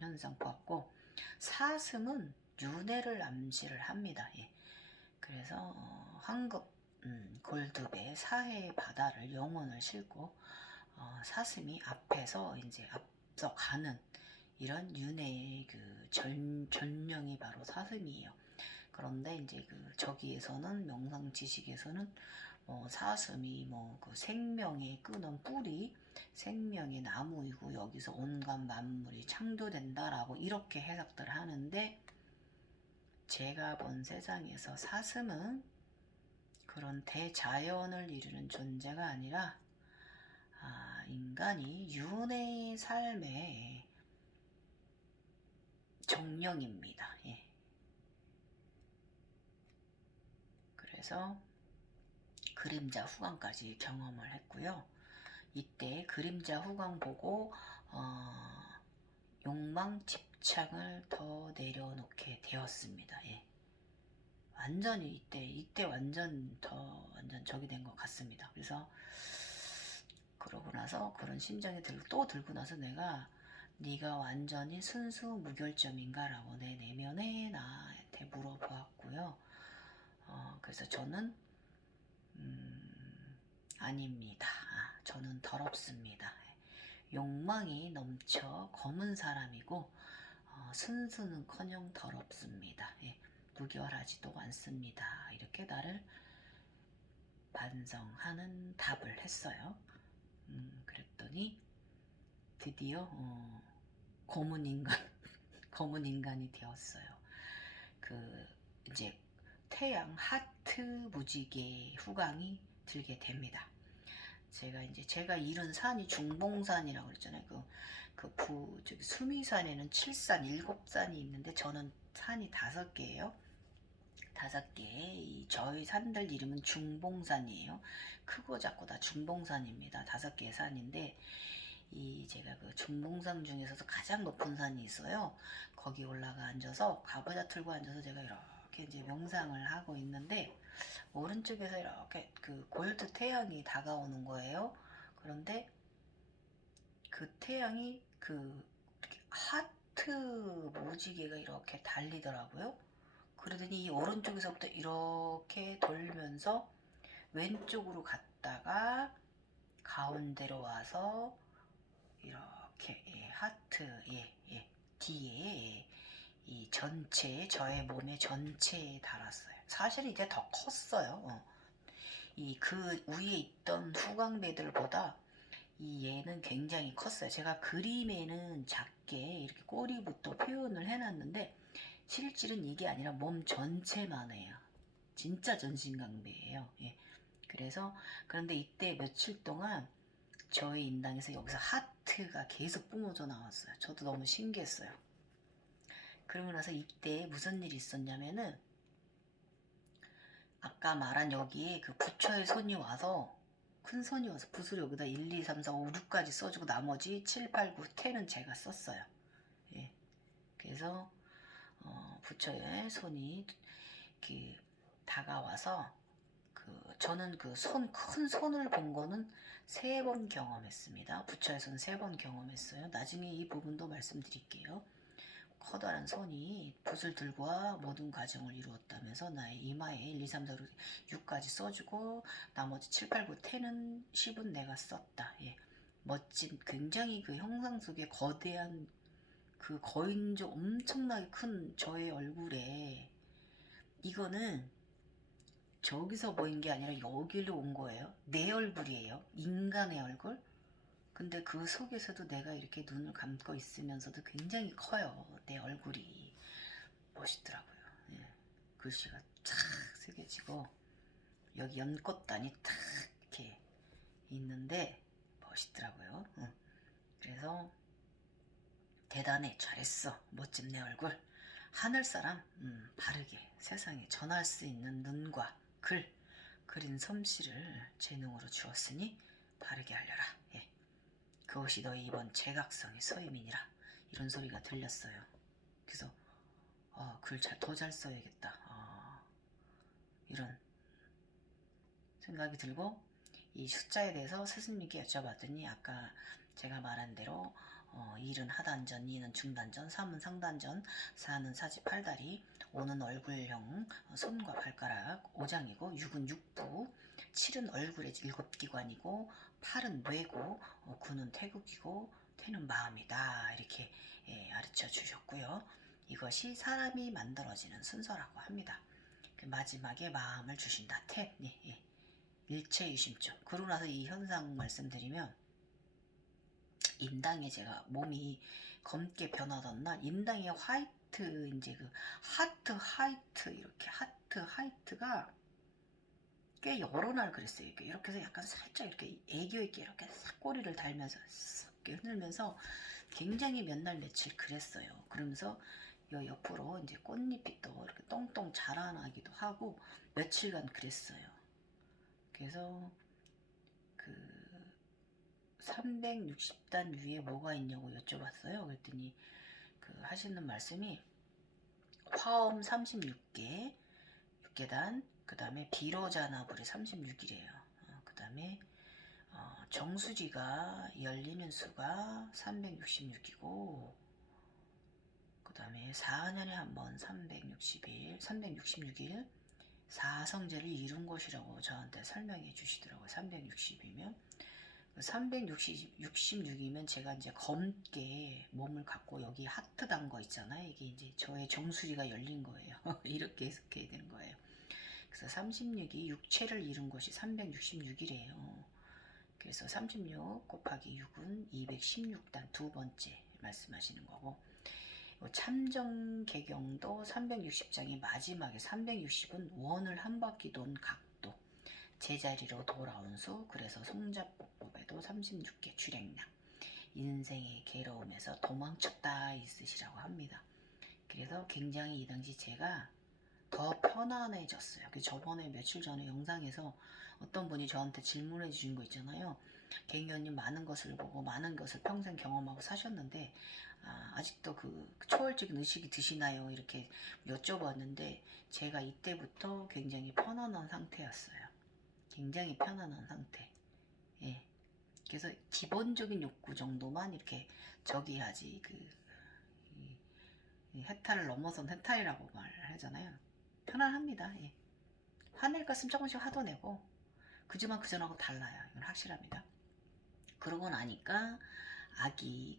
현상 보았고, 사슴은 윤회를 암시를 합니다. 예. 그래서 황급 골드배 사해의 바다를 영혼을 싣고 사슴이 앞에서 이제 앞서가는 이런 윤회의 그 전령이 바로 사슴이에요. 그런데 이제 그 저기에서는 명상 지식에서는 사슴이 그 생명의 끄는 뿌리, 생명의 나무이고 여기서 온갖 만물이 창조된다라고 이렇게 해석들 하는데, 제가 본 세상에서 사슴은 그런 대자연을 이루는 존재가 아니라 인간이 윤회의 삶의 정령입니다. 예. 그래서 그림자 후광까지 경험을 했고요. 이때 그림자 후광 보고 욕망 집착을 더 내려놓게 되었습니다. 예. 완전히 이때 완전 적이 된 것 같습니다. 그래서 그러고 나서 그런 심정이 또 들고 나서 내가 네가 완전히 순수 무결점인가 라고 내 내면에 나한테 물어보았고요. 그래서 저는 아닙니다. 저는 더럽습니다. 욕망이 넘쳐 검은 사람이고 순수는커녕 더럽습니다. 예, 무결하지도 않습니다. 이렇게 나를 반성하는 답을 했어요. 그랬더니 드디어 검은 인간 검은 인간이 되었어요. 이제 태양 하트 무지개 후광이 들게 됩니다. 제가 이룬 산이 중봉산이라고 그랬잖아요. 저기 수미산에는 7산, 7산이 있는데 저는 산이 5개예요. 5개. 저희 산들 이름은 중봉산이에요. 크고 작고 다 중봉산입니다. 5개의 산인데 제가 그 중봉산 중에서도 가장 높은 산이 있어요. 거기 올라가 앉아서 가부좌 틀고 앉아서 제가 이렇게 이제 명상을 하고 있는데, 오른쪽에서 이렇게 그 골드 태양이 다가오는 거예요. 그런데 그 태양이 이렇게 하트 무지개가 이렇게 달리더라고요. 그러더니 이 오른쪽에서부터 이렇게 돌면서 왼쪽으로 갔다가 가운데로 와서 이렇게 하트 뒤에 이 전체에, 저의 몸의 전체에 달았어요. 사실 이게 더 컸어요. 그 위에 있던 후광배들보다 얘는 굉장히 컸어요. 제가 그림에는 작게 이렇게 꼬리부터 표현을 해놨는데 실질은 이게 아니라 몸 전체만 해요. 진짜 전신강배예요. 예. 그런데 이때 며칠 동안 저의 인당에서 여기서 하트가 계속 뿜어져 나왔어요. 저도 너무 신기했어요. 그러고 나서 이때 무슨 일이 있었냐면은, 아까 말한 여기에 그 부처의 손이 와서, 큰 손이 와서 붓을 여기다 1, 2, 3, 4, 5, 6까지 써주고 나머지 7, 8, 9, 10은 제가 썼어요. 예. 그래서 부처의 손이 이렇게 다가와서 저는 큰 손을 본 거는 3번 경험했습니다. 부처의 손 3번 경험했어요. 나중에 이 부분도 말씀드릴게요. 커다란 손이 붓을 들고 와 모든 과정을 이루었다면서 나의 이마에 1, 2, 3, 4, 5, 6까지 써주고 나머지 7, 8, 9, 10은 내가 썼다. 예. 멋진 굉장히 그 형상 속에 거대한 그 거인조 엄청나게 큰 저의 얼굴에 이거는 저기서 보인 게 아니라 여기로 온 거예요. 내 얼굴이에요. 인간의 얼굴. 근데 그 속에서도 내가 이렇게 눈을 감고 있으면서도 굉장히 커요. 내 얼굴이. 멋있더라고요. 예. 글씨가 탁 새겨지고 여기 연꽃단이 탁 이렇게 있는데 멋있더라고요. 그래서 대단해, 잘했어, 멋진 내 얼굴, 하늘사람, 바르게 세상에 전할 수 있는 눈과 글, 그린 솜씨를 재능으로 주었으니 바르게 하려라. 예. 그것이 너희 이번 제각성의 서임이니라. 이런 소리가 들렸어요. 그래서 글 더 잘 써야겠다. 이런 생각이 들고 이 숫자에 대해서 스승님께 여쭤봤더니 아까 제가 말한 대로 1은 하단전, 2는 중단전, 3은 상단전, 4는 사지 팔다리, 5는 얼굴형 손과 발가락 5장이고 6은 육부, 7은 얼굴의 7기관이고 8은 뇌고 9는 태국이고 태는 마음이다. 이렇게 가르쳐 주셨고요. 이것이 사람이 만들어지는 순서라고 합니다. 마지막에 마음을 주신다. 태. 네, 예. 일체유심증. 그러고 나서 이 현상 말씀드리면 임당에 제가 몸이 검게 변하던 날 임당에 화이트 이제 그 하트 이렇게 하트가 꽤 여러 날 그랬어요. 이렇게 해서 약간 살짝 이렇게 애교 있게 이렇게 싹 꼬리를 달면서 싹 흔들면서 굉장히 몇 날 며칠 그랬어요. 그러면서 요 옆으로 이제 꽃잎이 또 이렇게 똥똥 자라나기도 하고 며칠간 그랬어요. 그래서 그 360단 위에 뭐가 있냐고 여쭤봤어요. 그랬더니 그 하시는 말씀이 화엄 36개, 6계단, 그 다음에 비로자나불이 36이래요. 그 다음에 정수지가 열리는 수가 366이고, 그 다음에 4년에 한 번 366일 사성제를 이룬 것이라고 저한테 설명해 주시더라고요. 360이면 366이면 제가 이제 검게 몸을 갖고 여기 하트 단 거 있잖아요. 이게 이제 저의 정수리가 열린 거예요. 이렇게 해석해야 되는 거예요. 그래서 36이 육체를 이룬 것이 366이래요. 그래서 36 곱하기 6은 216단 두 번째 말씀하시는 거고, 참정개경도 360장의 마지막에 360은 원을 한 바퀴 돈 각도, 제자리로 돌아온 수, 그래서 송자법에도 36개 출행량, 인생의 괴로움에서 도망쳤다 있으시라고 합니다. 그래서 굉장히 이 당시 제가 더 편안해졌어요. 저번에 며칠 전에 영상에서 어떤 분이 저한테 질문해 주신 거 있잖아요. 갱년님 많은 것을 보고 많은 것을 평생 경험하고 사셨는데 아직도 그 초월적인 의식이 드시나요? 이렇게 여쭤봤는데 제가 이때부터 굉장히 편안한 상태였어요. 굉장히 편안한 상태. 예. 그래서 기본적인 욕구 정도만 이렇게 저기 하지 이 해탈을 넘어선 해탈이라고 말하잖아요. 편안합니다. 예. 화낼 것 있으면 조금씩 화도 내고 그지만 그전하고 달라요. 이건 확실합니다. 그러고 나니까 아기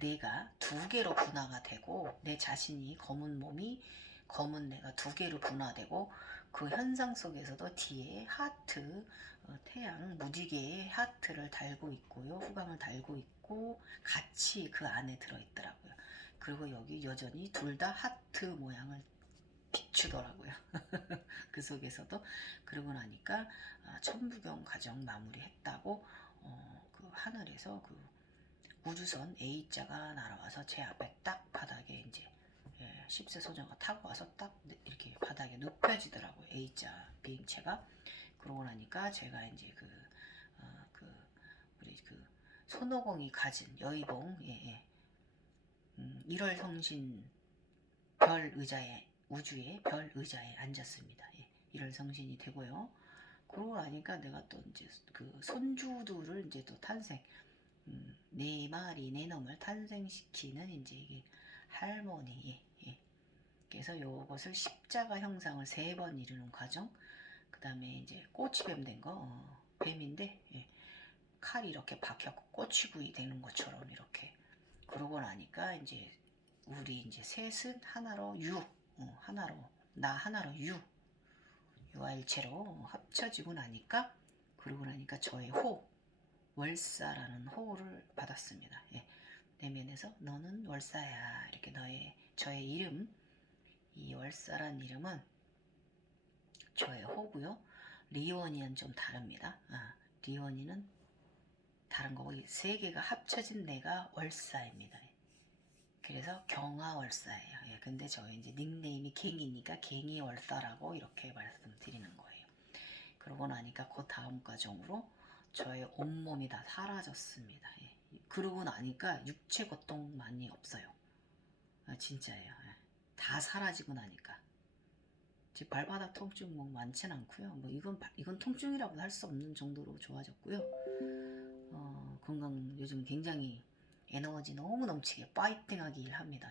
내가 두 개로 분화가 되고 내 자신이 검은 몸이 검은 내가 두 개로 분화되고 그 현상 속에서도 뒤에 하트 태양 무지개의 하트를 달고 있고요. 후광을 달고 있고 같이 그 안에 들어있더라고요. 그리고 여기 여전히 둘 다 하트 모양을 비추더라고요. 그 속에서도. 그러고 나니까 천부경 과정 마무리했다고 그 하늘에서 그 우주선 A자가 날아와서 제 앞에 딱 바닥에 이제 10세 소녀가 타고 와서 딱 이렇게 바닥에 눕혀지더라고요. A자 비행체가. 그러고 나니까 제가 이제 우리 손오공이 가진 여의봉 1월 성신 별 의자에 우주의 별 의자에 앉았습니다. 1월 성신이 되고요. 그러고 나니까 내가 또 이제 그 손주들을 이제 또 탄생, 네 마리 네 놈을 탄생시키는 이제 이게 할머니. 그래서 요것을 십자가 형상을 3번 이루는 과정. 그 다음에 이제 꼬치뱀 된 거, 뱀인데 칼이 이렇게 박혀서 꼬치구이 되는 것처럼 이렇게. 그러고 나니까 이제 우리 이제 셋은 하나로 하나로 나 하나로 유아일체로 합쳐지고 나니까, 그러고 나니까 저의 월사라는 호를 받았습니다. 예. 내면에서 너는 월사야 이렇게 저의 이름, 이 월사란 이름은 저의 호고요. 리원이는 좀 다릅니다. 리원이는 다른 거고 이 세 개가 합쳐진 내가 월사입니다. 그래서 경화월사예요. 예, 근데 저희 이제 닉네임이 갱이니까 갱이월사라고 이렇게 말씀드리는 거예요. 그러고 나니까 그 다음 과정으로 저의 온몸이 다 사라졌습니다. 예. 그러고 나니까 육체 고통 많이 없어요. 진짜예요. 예. 다 사라지고 나니까. 제 발바닥 통증 뭐 많지는 않고요. 뭐 이건 통증이라고 할 수 없는 정도로 좋아졌고요. 건강 요즘 굉장히 에너지 너무 넘치게 파이팅하게 일합니다.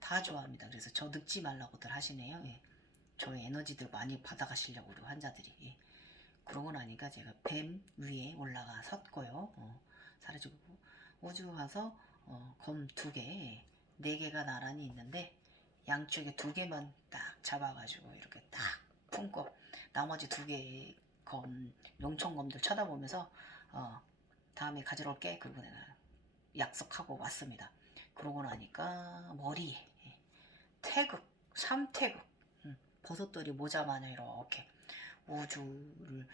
다 좋아합니다. 그래서 저 늙지 말라고들 하시네요. 예. 저의 에너지들 많이 받아가시려고 우리 환자들이. 예. 그러고 나니까 제가 뱀 위에 올라가 섰고요. 사라지고 우주 가서 검 2개, 4개가 나란히 있는데 양쪽에 2개만 딱 잡아가지고 이렇게 딱 품고 나머지 2개의 용총검들 쳐다보면서 다음에 가지러 올게. 그리고 내가 약속하고 왔습니다. 그러고 나니까 머리에 태극, 3태극, 버섯돌이 모자 마냥 이렇게 우주를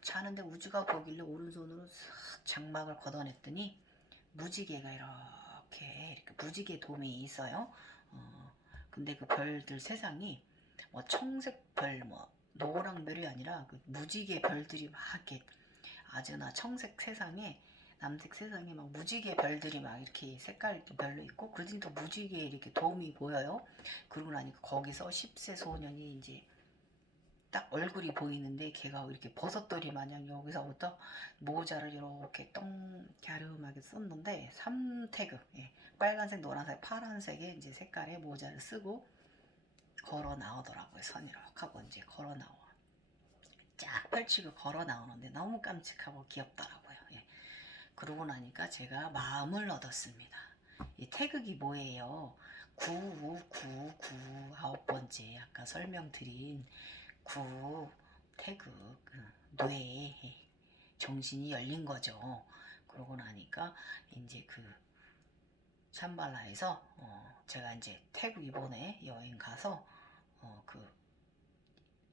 자는데 우주가 보길래 오른손으로 싹 장막을 걷어냈더니 무지개가 이렇게 무지개 돔이 있어요. 근데 그 별들 세상이 뭐 청색 별, 뭐 노랑 별이 아니라 그 무지개 별들이 막 이렇게 아주나 청색 세상에 남색 세상에 막 무지개 별들이 막 이렇게 색깔 별로 있고, 그러더니 또 무지개 이렇게 돔이 보여요. 그러고 나니까 거기서 10세 소년이 이제 딱 얼굴이 보이는데 걔가 이렇게 버섯돌이 마냥 여기서부터 모자를 이렇게 갸름하게 썼는데 3태극, 예, 빨간색, 노란색, 파란색의 이제 색깔의 모자를 쓰고 걸어 나오더라고요. 선이렇게 이제 걸어 나와. 쫙 펼치고 걸어 나오는데 너무 깜찍하고 귀엽더라고요. 예. 그러고 나니까 제가 마음을 얻었습니다. 이 태극이 뭐예요? 9번째 아까 설명드린 9 태극, 뇌 정신이 열린 거죠. 그러고 나니까 이제 그 샴발라에서 제가 이제 태국 이번에 여행 가서 그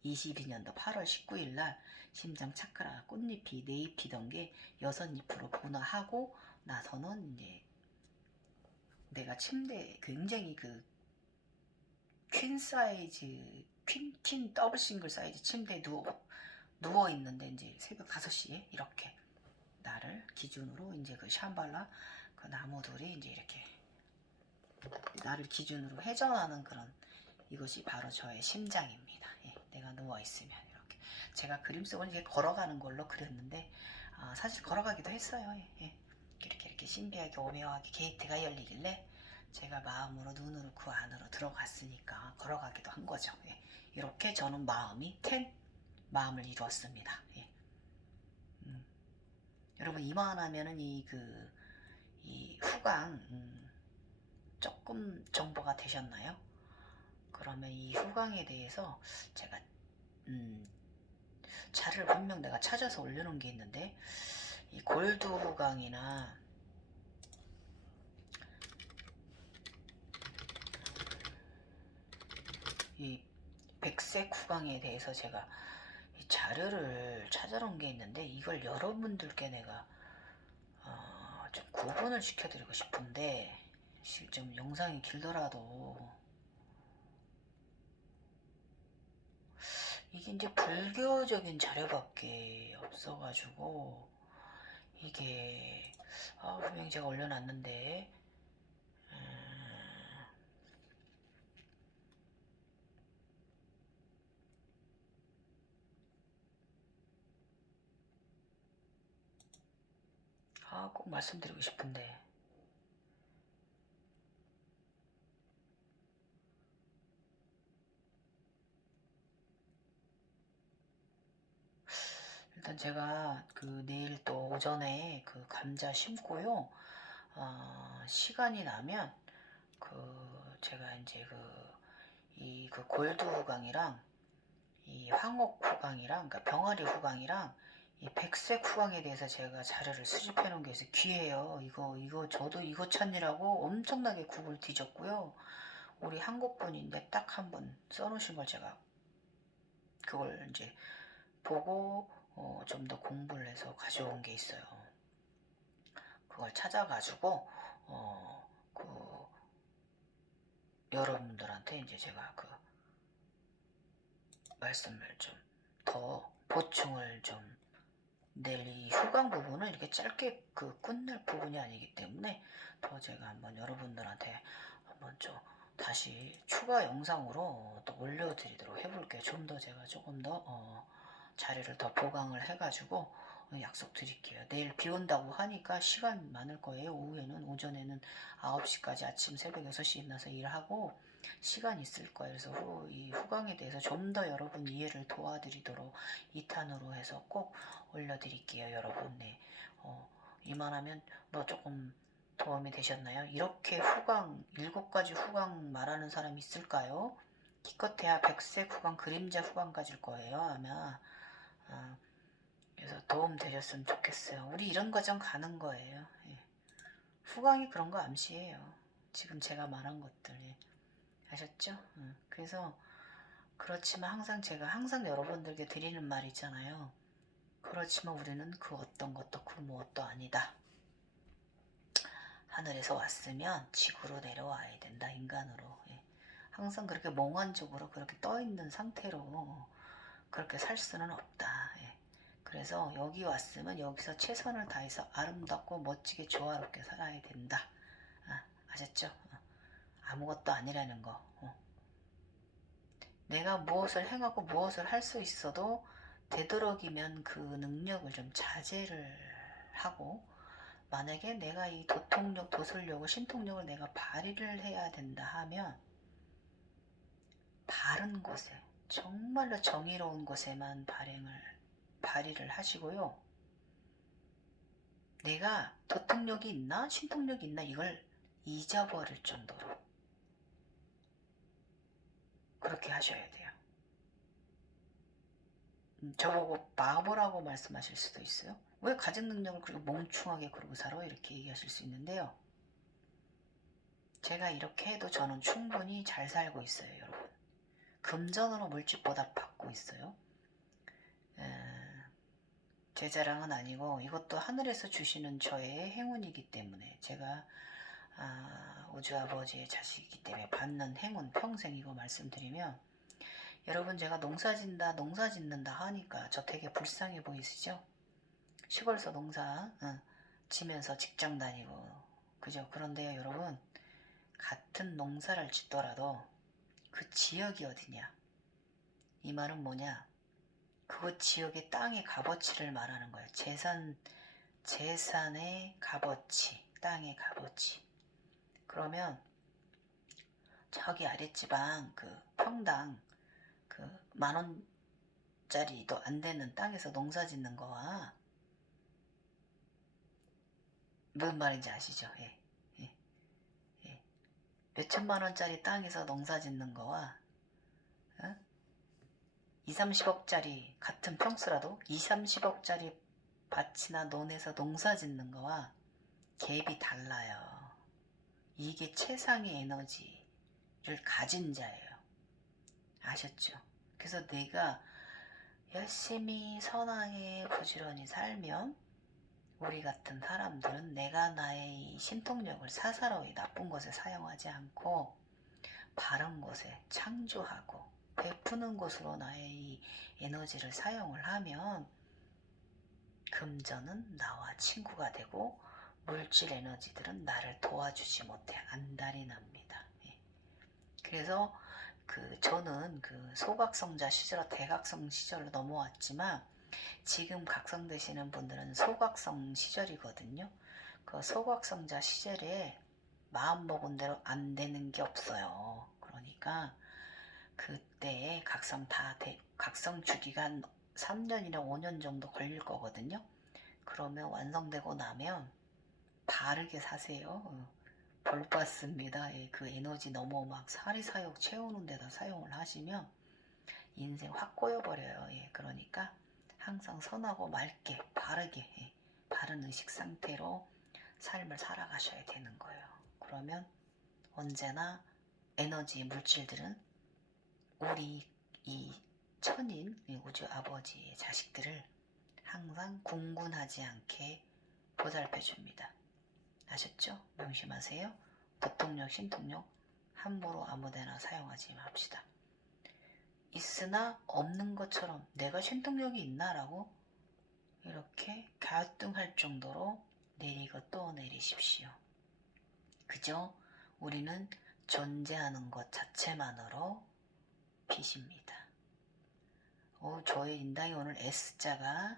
22년도 8월 19일 날 심장 차크라 꽃잎이 4잎 피던 게 6잎으로 분화하고 나서는 이제 내가 침대 굉장히 그 퀸 사이즈 퀸 더블 싱글 사이즈 침대에 누워 있는데 이제 새벽 5시에 이렇게 나를 기준으로 이제 그 샴발라 그 나무들이 이제 이렇게 나를 기준으로 회전하는 그런, 이것이 바로 저의 심장입니다. 예, 내가 누워 있으면 이렇게 제가 그림 속은 이게 걸어가는 걸로 그렸는데 사실 걸어가기도 했어요. 예. 이렇게 신비하게 오묘하게 게이트가 열리길래 제가 마음으로 눈으로 그 안으로 들어갔으니까 걸어가기도 한 거죠. 예. 이렇게 저는 마음을 이루었습니다. 예. 여러분 이만하면은 이 후광 조금 정보가 되셨나요? 그러면 이 후광에 대해서 제가 자를 분명 내가 찾아서 올려놓은 게 있는데, 이 골드 후광이나 이 백색 후광에 대해서 제가 이 자료를 찾아놓은 게 있는데, 이걸 여러분들께 내가 좀 구분을 시켜드리고 싶은데, 좀 영상이 길더라도 이게 이제 불교적인 자료밖에 없어가지고 이게 분명히 제가 올려놨는데 꼭 말씀드리고 싶은데 일단 제가 그 내일 또 오전에 그 감자 심고요. 시간이 나면 그 제가 이제 그 골드 후강이랑 이 황옥 후강이랑 그러니까 병아리 후강이랑 이 백색 후강에 대해서 제가 자료를 수집해 놓은 게 있어요. 귀해요. 이거 저도 이거 찾느라고 엄청나게 국을 뒤졌고요. 우리 한국 분인데 딱 한 번 써놓으신 걸 제가 그걸 이제 보고 좀 더 공부를 해서 가져온 게 있어요. 그걸 찾아가지고 그 여러분들한테 이제 제가 그 말씀을 좀 더 보충을 좀 낼 이 후강 부분은 이렇게 짧게 그 끝낼 부분이 아니기 때문에 더 제가 한번 여러분들한테 한번 좀 다시 추가 영상으로 또 올려드리도록 해볼게요. 좀 더 제가 조금 더 자료를 더 보강을 해가지고 약속드릴게요. 내일 비 온다고 하니까 시간 많을 거예요. 오후에는 오전에는 9시까지 아침 새벽 6시에 나서 일하고 시간 있을 거예요. 그래서 이 후강에 대해서 좀 더 여러분 이해를 도와드리도록 2탄으로 해서 꼭 올려드릴게요. 여러분. 네. 이만하면 뭐 조금 도움이 되셨나요? 이렇게 후강 7가지 후강 말하는 사람 있을까요? 기껏해야 백색 후강 그림자 후강까지일 거예요 아마. 그래서 도움 되셨으면 좋겠어요. 우리 이런 과정 가는 거예요. 예. 후광이 그런 거 암시해요. 지금 제가 말한 것들. 예. 아셨죠? 그래서 그렇지만 항상 제가 항상 여러분들께 드리는 말 있잖아요. 그렇지만 우리는 그 어떤 것도 그 무엇도 아니다. 하늘에서 왔으면 지구로 내려와야 된다. 인간으로. 예. 항상 그렇게 몽환적으로 그렇게 떠있는 상태로 그렇게 살 수는 없다. 예. 그래서 여기 왔으면 여기서 최선을 다해서 아름답고 멋지게 조화롭게 살아야 된다. 아셨죠? 아무것도 아니라는 거. 내가 무엇을 행하고 무엇을 할 수 있어도 되도록이면 그 능력을 좀 자제를 하고 만약에 내가 이 도통력, 도술력을, 신통력을 내가 발휘를 해야 된다 하면 바른 곳에 정말로 정의로운 곳에만 발휘를 하시고요. 내가 도통력이 있나 신통력이 있나 이걸 잊어버릴 정도로 그렇게 하셔야 돼요. 저보고 바보라고 말씀하실 수도 있어요. 왜 가진 능력을 그렇게 멍충하게 그러고 살아? 이렇게 얘기하실 수 있는데요. 제가 이렇게 해도 저는 충분히 잘 살고 있어요. 여러분. 금전으로 물질보답 받고 있어요. 제 자랑은 아니고 이것도 하늘에서 주시는 저의 행운이기 때문에 제가 우주 아버지의 자식이기 때문에 받는 행운 평생 이거 말씀드리면 여러분 제가 농사 짓는다 하니까 저 되게 불쌍해 보이시죠? 시골에서 농사 지면서 직장 다니고 그죠? 그런데요 여러분 같은 농사를 짓더라도 그 지역이 어디냐? 이 말은 뭐냐? 그 지역의 땅의 값어치를 말하는 거예요. 재산의 값어치, 땅의 값어치. 그러면 저기 아랫지방 그 평당 그 10,000원짜리도 안 되는 땅에서 농사 짓는 거와 무슨 말인지 아시죠? 예, 예, 예. 몇천만 원짜리 땅에서 농사 짓는 거와 2, 30억짜리 같은 평수라도 2, 30억짜리 밭이나 논에서 농사 짓는 거와 갭이 달라요. 이게 최상의 에너지를 가진 자예요. 아셨죠? 그래서 내가 열심히 선하게 부지런히 살면 우리 같은 사람들은 내가 나의 신통력을 사사로이 나쁜 것에 사용하지 않고 바른 곳에 창조하고 베푸는 곳으로 나의 이 에너지를 사용을 하면 금전은 나와 친구가 되고 물질 에너지들은 나를 도와주지 못해 안달이 납니다. 그래서 저는 소각성자 시절로 대각성 시절로 넘어왔지만 지금 각성되시는 분들은 소각성 시절이거든요. 그 소각성자 시절에 마음 먹은 대로 안 되는 게 없어요. 그러니까 그때의 각성 주기가 3년이나 5년 정도 걸릴 거거든요. 그러면 완성되고 나면 바르게 사세요. 볼 받습니다. 예, 그 에너지 너무 막 사리사욕 채우는 데다 사용을 하시면 인생 확 꼬여버려요. 예, 그러니까 항상 선하고 맑게 바르게 바른 의식 상태로 삶을 살아가셔야 되는 거예요. 그러면 언제나 에너지 물질들은 우리 이 천인 우주 아버지의 자식들을 항상 궁군하지 않게 보살펴 줍니다. 아셨죠? 명심하세요. 도통력, 신통력 함부로 아무데나 사용하지 맙시다. 있으나 없는 것처럼 내가 신통력이 있나라고 이렇게 갸우뚱할 정도로 내리고 또 내리십시오. 그저 우리는 존재하는 것 자체만으로 빛입니다. 저의 인당이 오늘 S자가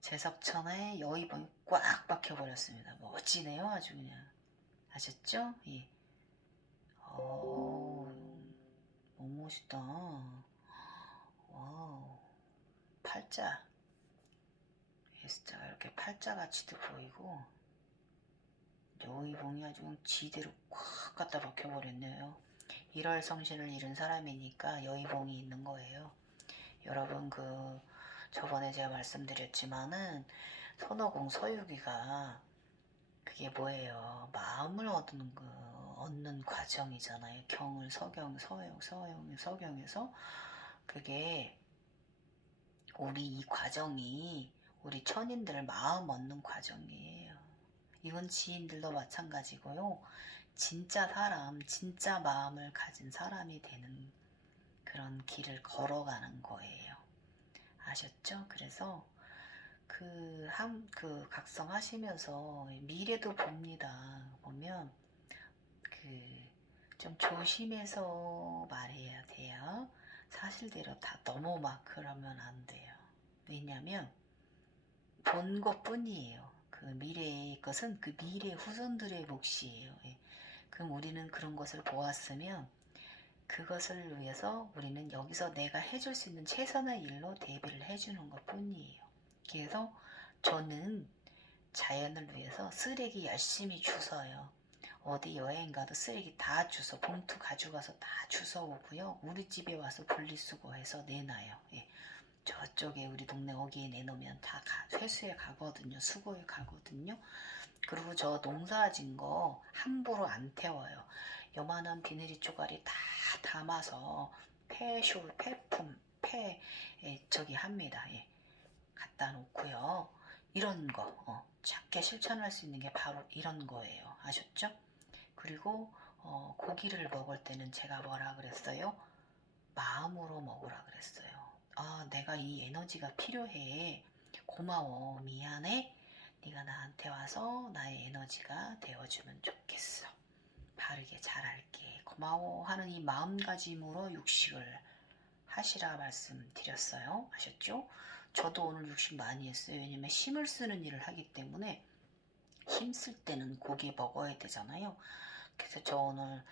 제석천의 여의봉이 꽉 박혀버렸습니다. 멋지네요. 아주 그냥. 아셨죠? 예. 너무 멋있다. 와우. 팔자. S자가 이렇게 팔자같이도 보이고 여의봉이 아주 그냥 지대로 꽉 갖다 박혀버렸네요. 1월 성신을 잃은 사람이니까 여의봉이 있는 거예요. 여러분 저번에 제가 말씀드렸지만은 손오공 서유기가 그게 뭐예요? 마음을 얻는 과정이잖아요. 경을 서경에서 그게 우리 이 과정이 우리 천인들 마음 얻는 과정이에요. 이건 지인들도 마찬가지고요. 진짜 사람, 진짜 마음을 가진 사람이 되는 그런 길을 걸어가는 거예요. 아셨죠? 그래서 각성하시면서 미래도 봅니다. 보면 좀 조심해서 말해야 돼요. 사실대로 다 너무 막 그러면 안 돼요. 왜냐면 본 것뿐이에요. 그 미래의 것은 그 미래 후손들의 몫이에요. 그럼 우리는 그런 것을 보았으면 그것을 위해서 우리는 여기서 내가 해줄 수 있는 최선의 일로 대비를 해주는 것 뿐이에요. 그래서 저는 자연을 위해서 쓰레기 열심히 주워요. 어디 여행 가도 쓰레기 다 주워 봉투 가져가서 다 주워 오고요. 우리 집에 와서 분리수거해서 내놔요. 저쪽에 우리 동네 어귀에 내놓으면 다 회수해 가거든요. 수거해 가거든요. 그리고 저 농사진 거 함부로 안 태워요. 요만한 비닐이 쪼가리 다 담아서 폐품 합니다. 갖다 놓고요. 이런 거 작게 실천할 수 있는 게 바로 이런 거예요. 아셨죠? 그리고 고기를 먹을 때는 제가 뭐라 그랬어요? 마음으로 먹으라 그랬어요. 내가 이 에너지가 필요해. 고마워. 미안해. 네가 나한테 와서 나의 에너지가 되어주면 좋겠어. 바르게 잘할게. 고마워 하는 이 마음가짐으로 육식을 하시라 말씀드렸어요. 아셨죠? 저도 오늘 육식 많이 했어요. 왜냐면 힘을 쓰는 일을 하기 때문에 힘쓸 때는 고기 먹어야 되잖아요. 그래서 저 오늘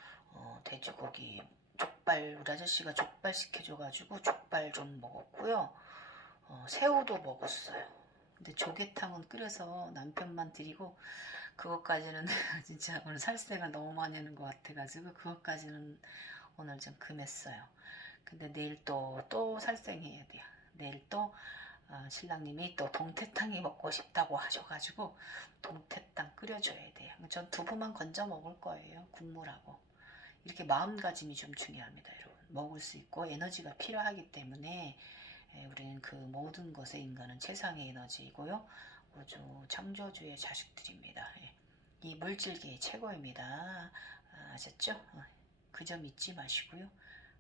돼지고기 족발 우리 아저씨가 족발 시켜줘가지고 족발 좀 먹었고요. 새우도 먹었어요. 근데 조개탕은 끓여서 남편만 드리고 그것까지는 진짜 오늘 살색을 너무 많이 하는 것 같아가지고 그것까지는 오늘 좀 금했어요. 근데 내일 또 살생해야 돼요. 내일 또 신랑님이 또 동태탕이 먹고 싶다고 하셔가지고 동태탕 끓여줘야 돼요. 전 두부만 건져 먹을 거예요. 국물하고. 이렇게 마음가짐이 좀 중요합니다. 여러분. 먹을 수 있고 에너지가 필요하기 때문에 우리는 그 모든 것에 인간은 최상의 에너지이고요. 우주 창조주의 자식들입니다. 이 물질계의 최고입니다. 아셨죠? 그 점 잊지 마시고요.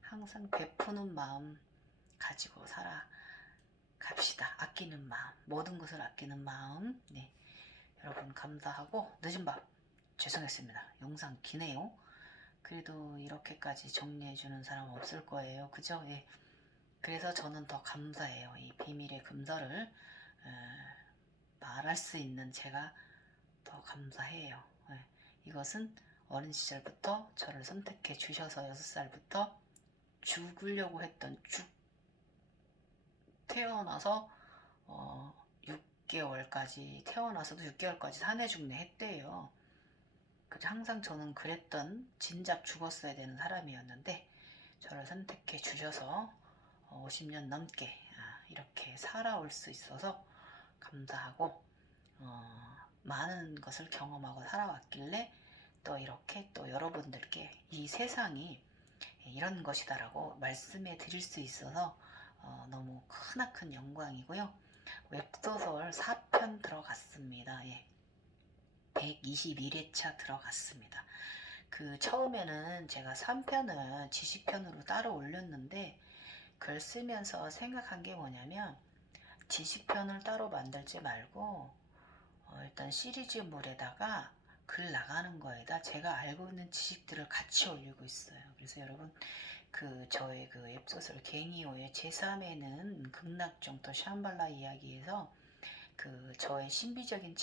항상 베푸는 마음 가지고 살아갑시다. 아끼는 마음, 모든 것을 아끼는 마음. 여러분 감사하고 늦은 밤 죄송했습니다. 영상 기네요. 그래도 이렇게까지 정리해주는 사람 없을 거예요. 그죠? 그래서 저는 더 감사해요. 이 비밀의 금서를 말할 수 있는 제가 더 감사해요. 이것은 어린 시절부터 저를 선택해 주셔서 6살부터 죽으려고 했던 태어나서 6개월까지 태어나서도 6개월까지 사내 중내 했대요. 항상 저는 그랬던 진작 죽었어야 되는 사람이었는데 저를 선택해 주셔서 50년 넘게 이렇게 살아올 수 있어서 감사하고 많은 것을 경험하고 살아왔길래 또 이렇게 또 여러분들께 이 세상이 이런 것이다라고 말씀해 드릴 수 있어서 너무 크나큰 영광이고요. 웹소설 4편 들어갔습니다. 예. 121회차 들어갔습니다. 처음에는 제가 3편을 지식편으로 따로 올렸는데 글 쓰면서 생각한 게 뭐냐면 지식편을 따로 만들지 말고 일단 시리즈물에다가 글 나가는 거에다 제가 알고 있는 지식들을 같이 올리고 있어요. 그래서 여러분 저의 웹소설 갱이호의 제3회는 극락정토 샴발라 이야기에서 저의 신비적인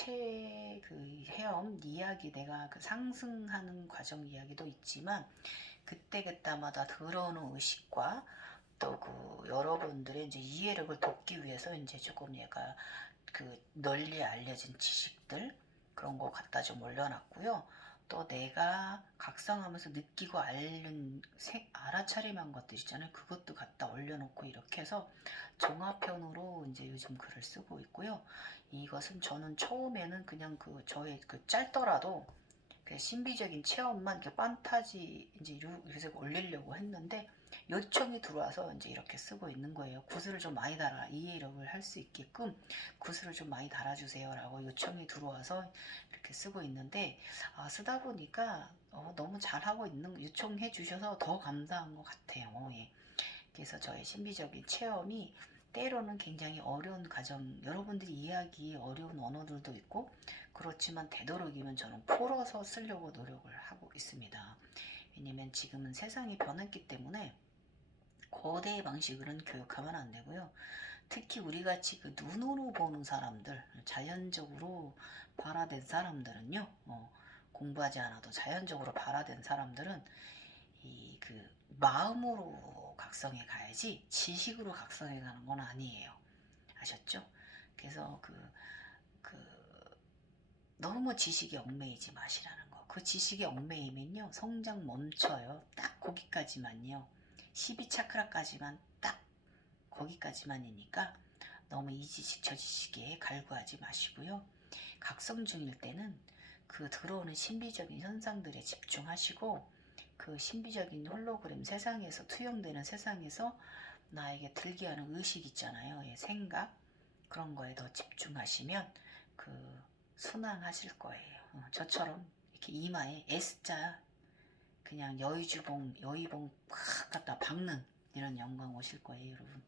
헤엄 이야기 내가 상승하는 과정 이야기도 있지만 그때마다 들어오는 의식과 또 여러분들의 이제 이해력을 돕기 위해서 이제 조금 얘가 널리 알려진 지식들 그런 거 갖다 좀 올려놨고요. 또 내가 각성하면서 느끼고 알아차림한 것들 있잖아요. 그것도 갖다 올려놓고 이렇게 해서 종합편으로 이제 요즘 글을 쓰고 있고요. 이것은 저는 처음에는 그냥 저의 짧더라도 신비적인 체험만 판타지 이제 이렇게 올리려고 했는데 요청이 들어와서 이제 이렇게 쓰고 있는 거예요. 구슬을 좀 많이 달아 이해력을 할 수 있게끔 구슬을 좀 많이 달아주세요라고 요청이 들어와서 이렇게 쓰고 있는데 쓰다 보니까 너무 잘하고 있는 요청해 주셔서 더 감사한 것 같아요. 예. 그래서 저의 신비적인 체험이 때로는 굉장히 어려운 과정, 여러분들이 이해하기 어려운 언어들도 있고 그렇지만 되도록이면 저는 풀어서 쓰려고 노력을 하고 있습니다. 왜냐면 지금은 세상이 변했기 때문에 거대의 방식으로는 교육하면 안 되고요. 특히 우리같이 눈으로 보는 사람들, 자연적으로 발화된 사람들은요, 공부하지 않아도 자연적으로 발화된 사람들은 마음으로 각성해 가야지 지식으로 각성해 가는 건 아니에요. 아셨죠? 그래서 너무 지식에 얽매이지 마시라는 거. 그 지식에 얽매이면요, 성장 멈춰요. 딱 거기까지만요. 12차크라까지만 딱 거기까지만이니까 너무 이 지식 저 지식에 갈구하지 마시고요. 각성 중일 때는 들어오는 신비적인 현상들에 집중하시고 신비적인 홀로그램 세상에서 투영되는 세상에서 나에게 들게 하는 의식 있잖아요. 생각 그런 거에 더 집중하시면 순항하실 거예요. 저처럼 이렇게 이마에 S자 그냥 여의봉 팍 갖다 박는 이런 영광 오실 거예요, 여러분.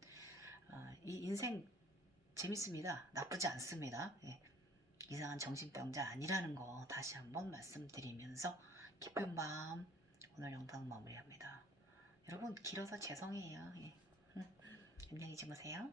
이 인생 재밌습니다. 나쁘지 않습니다. 예. 이상한 정신병자 아니라는 거 다시 한번 말씀드리면서 깊은 밤 오늘 영상 마무리합니다. 여러분 길어서 죄송해요. 예. 안녕히 주무세요.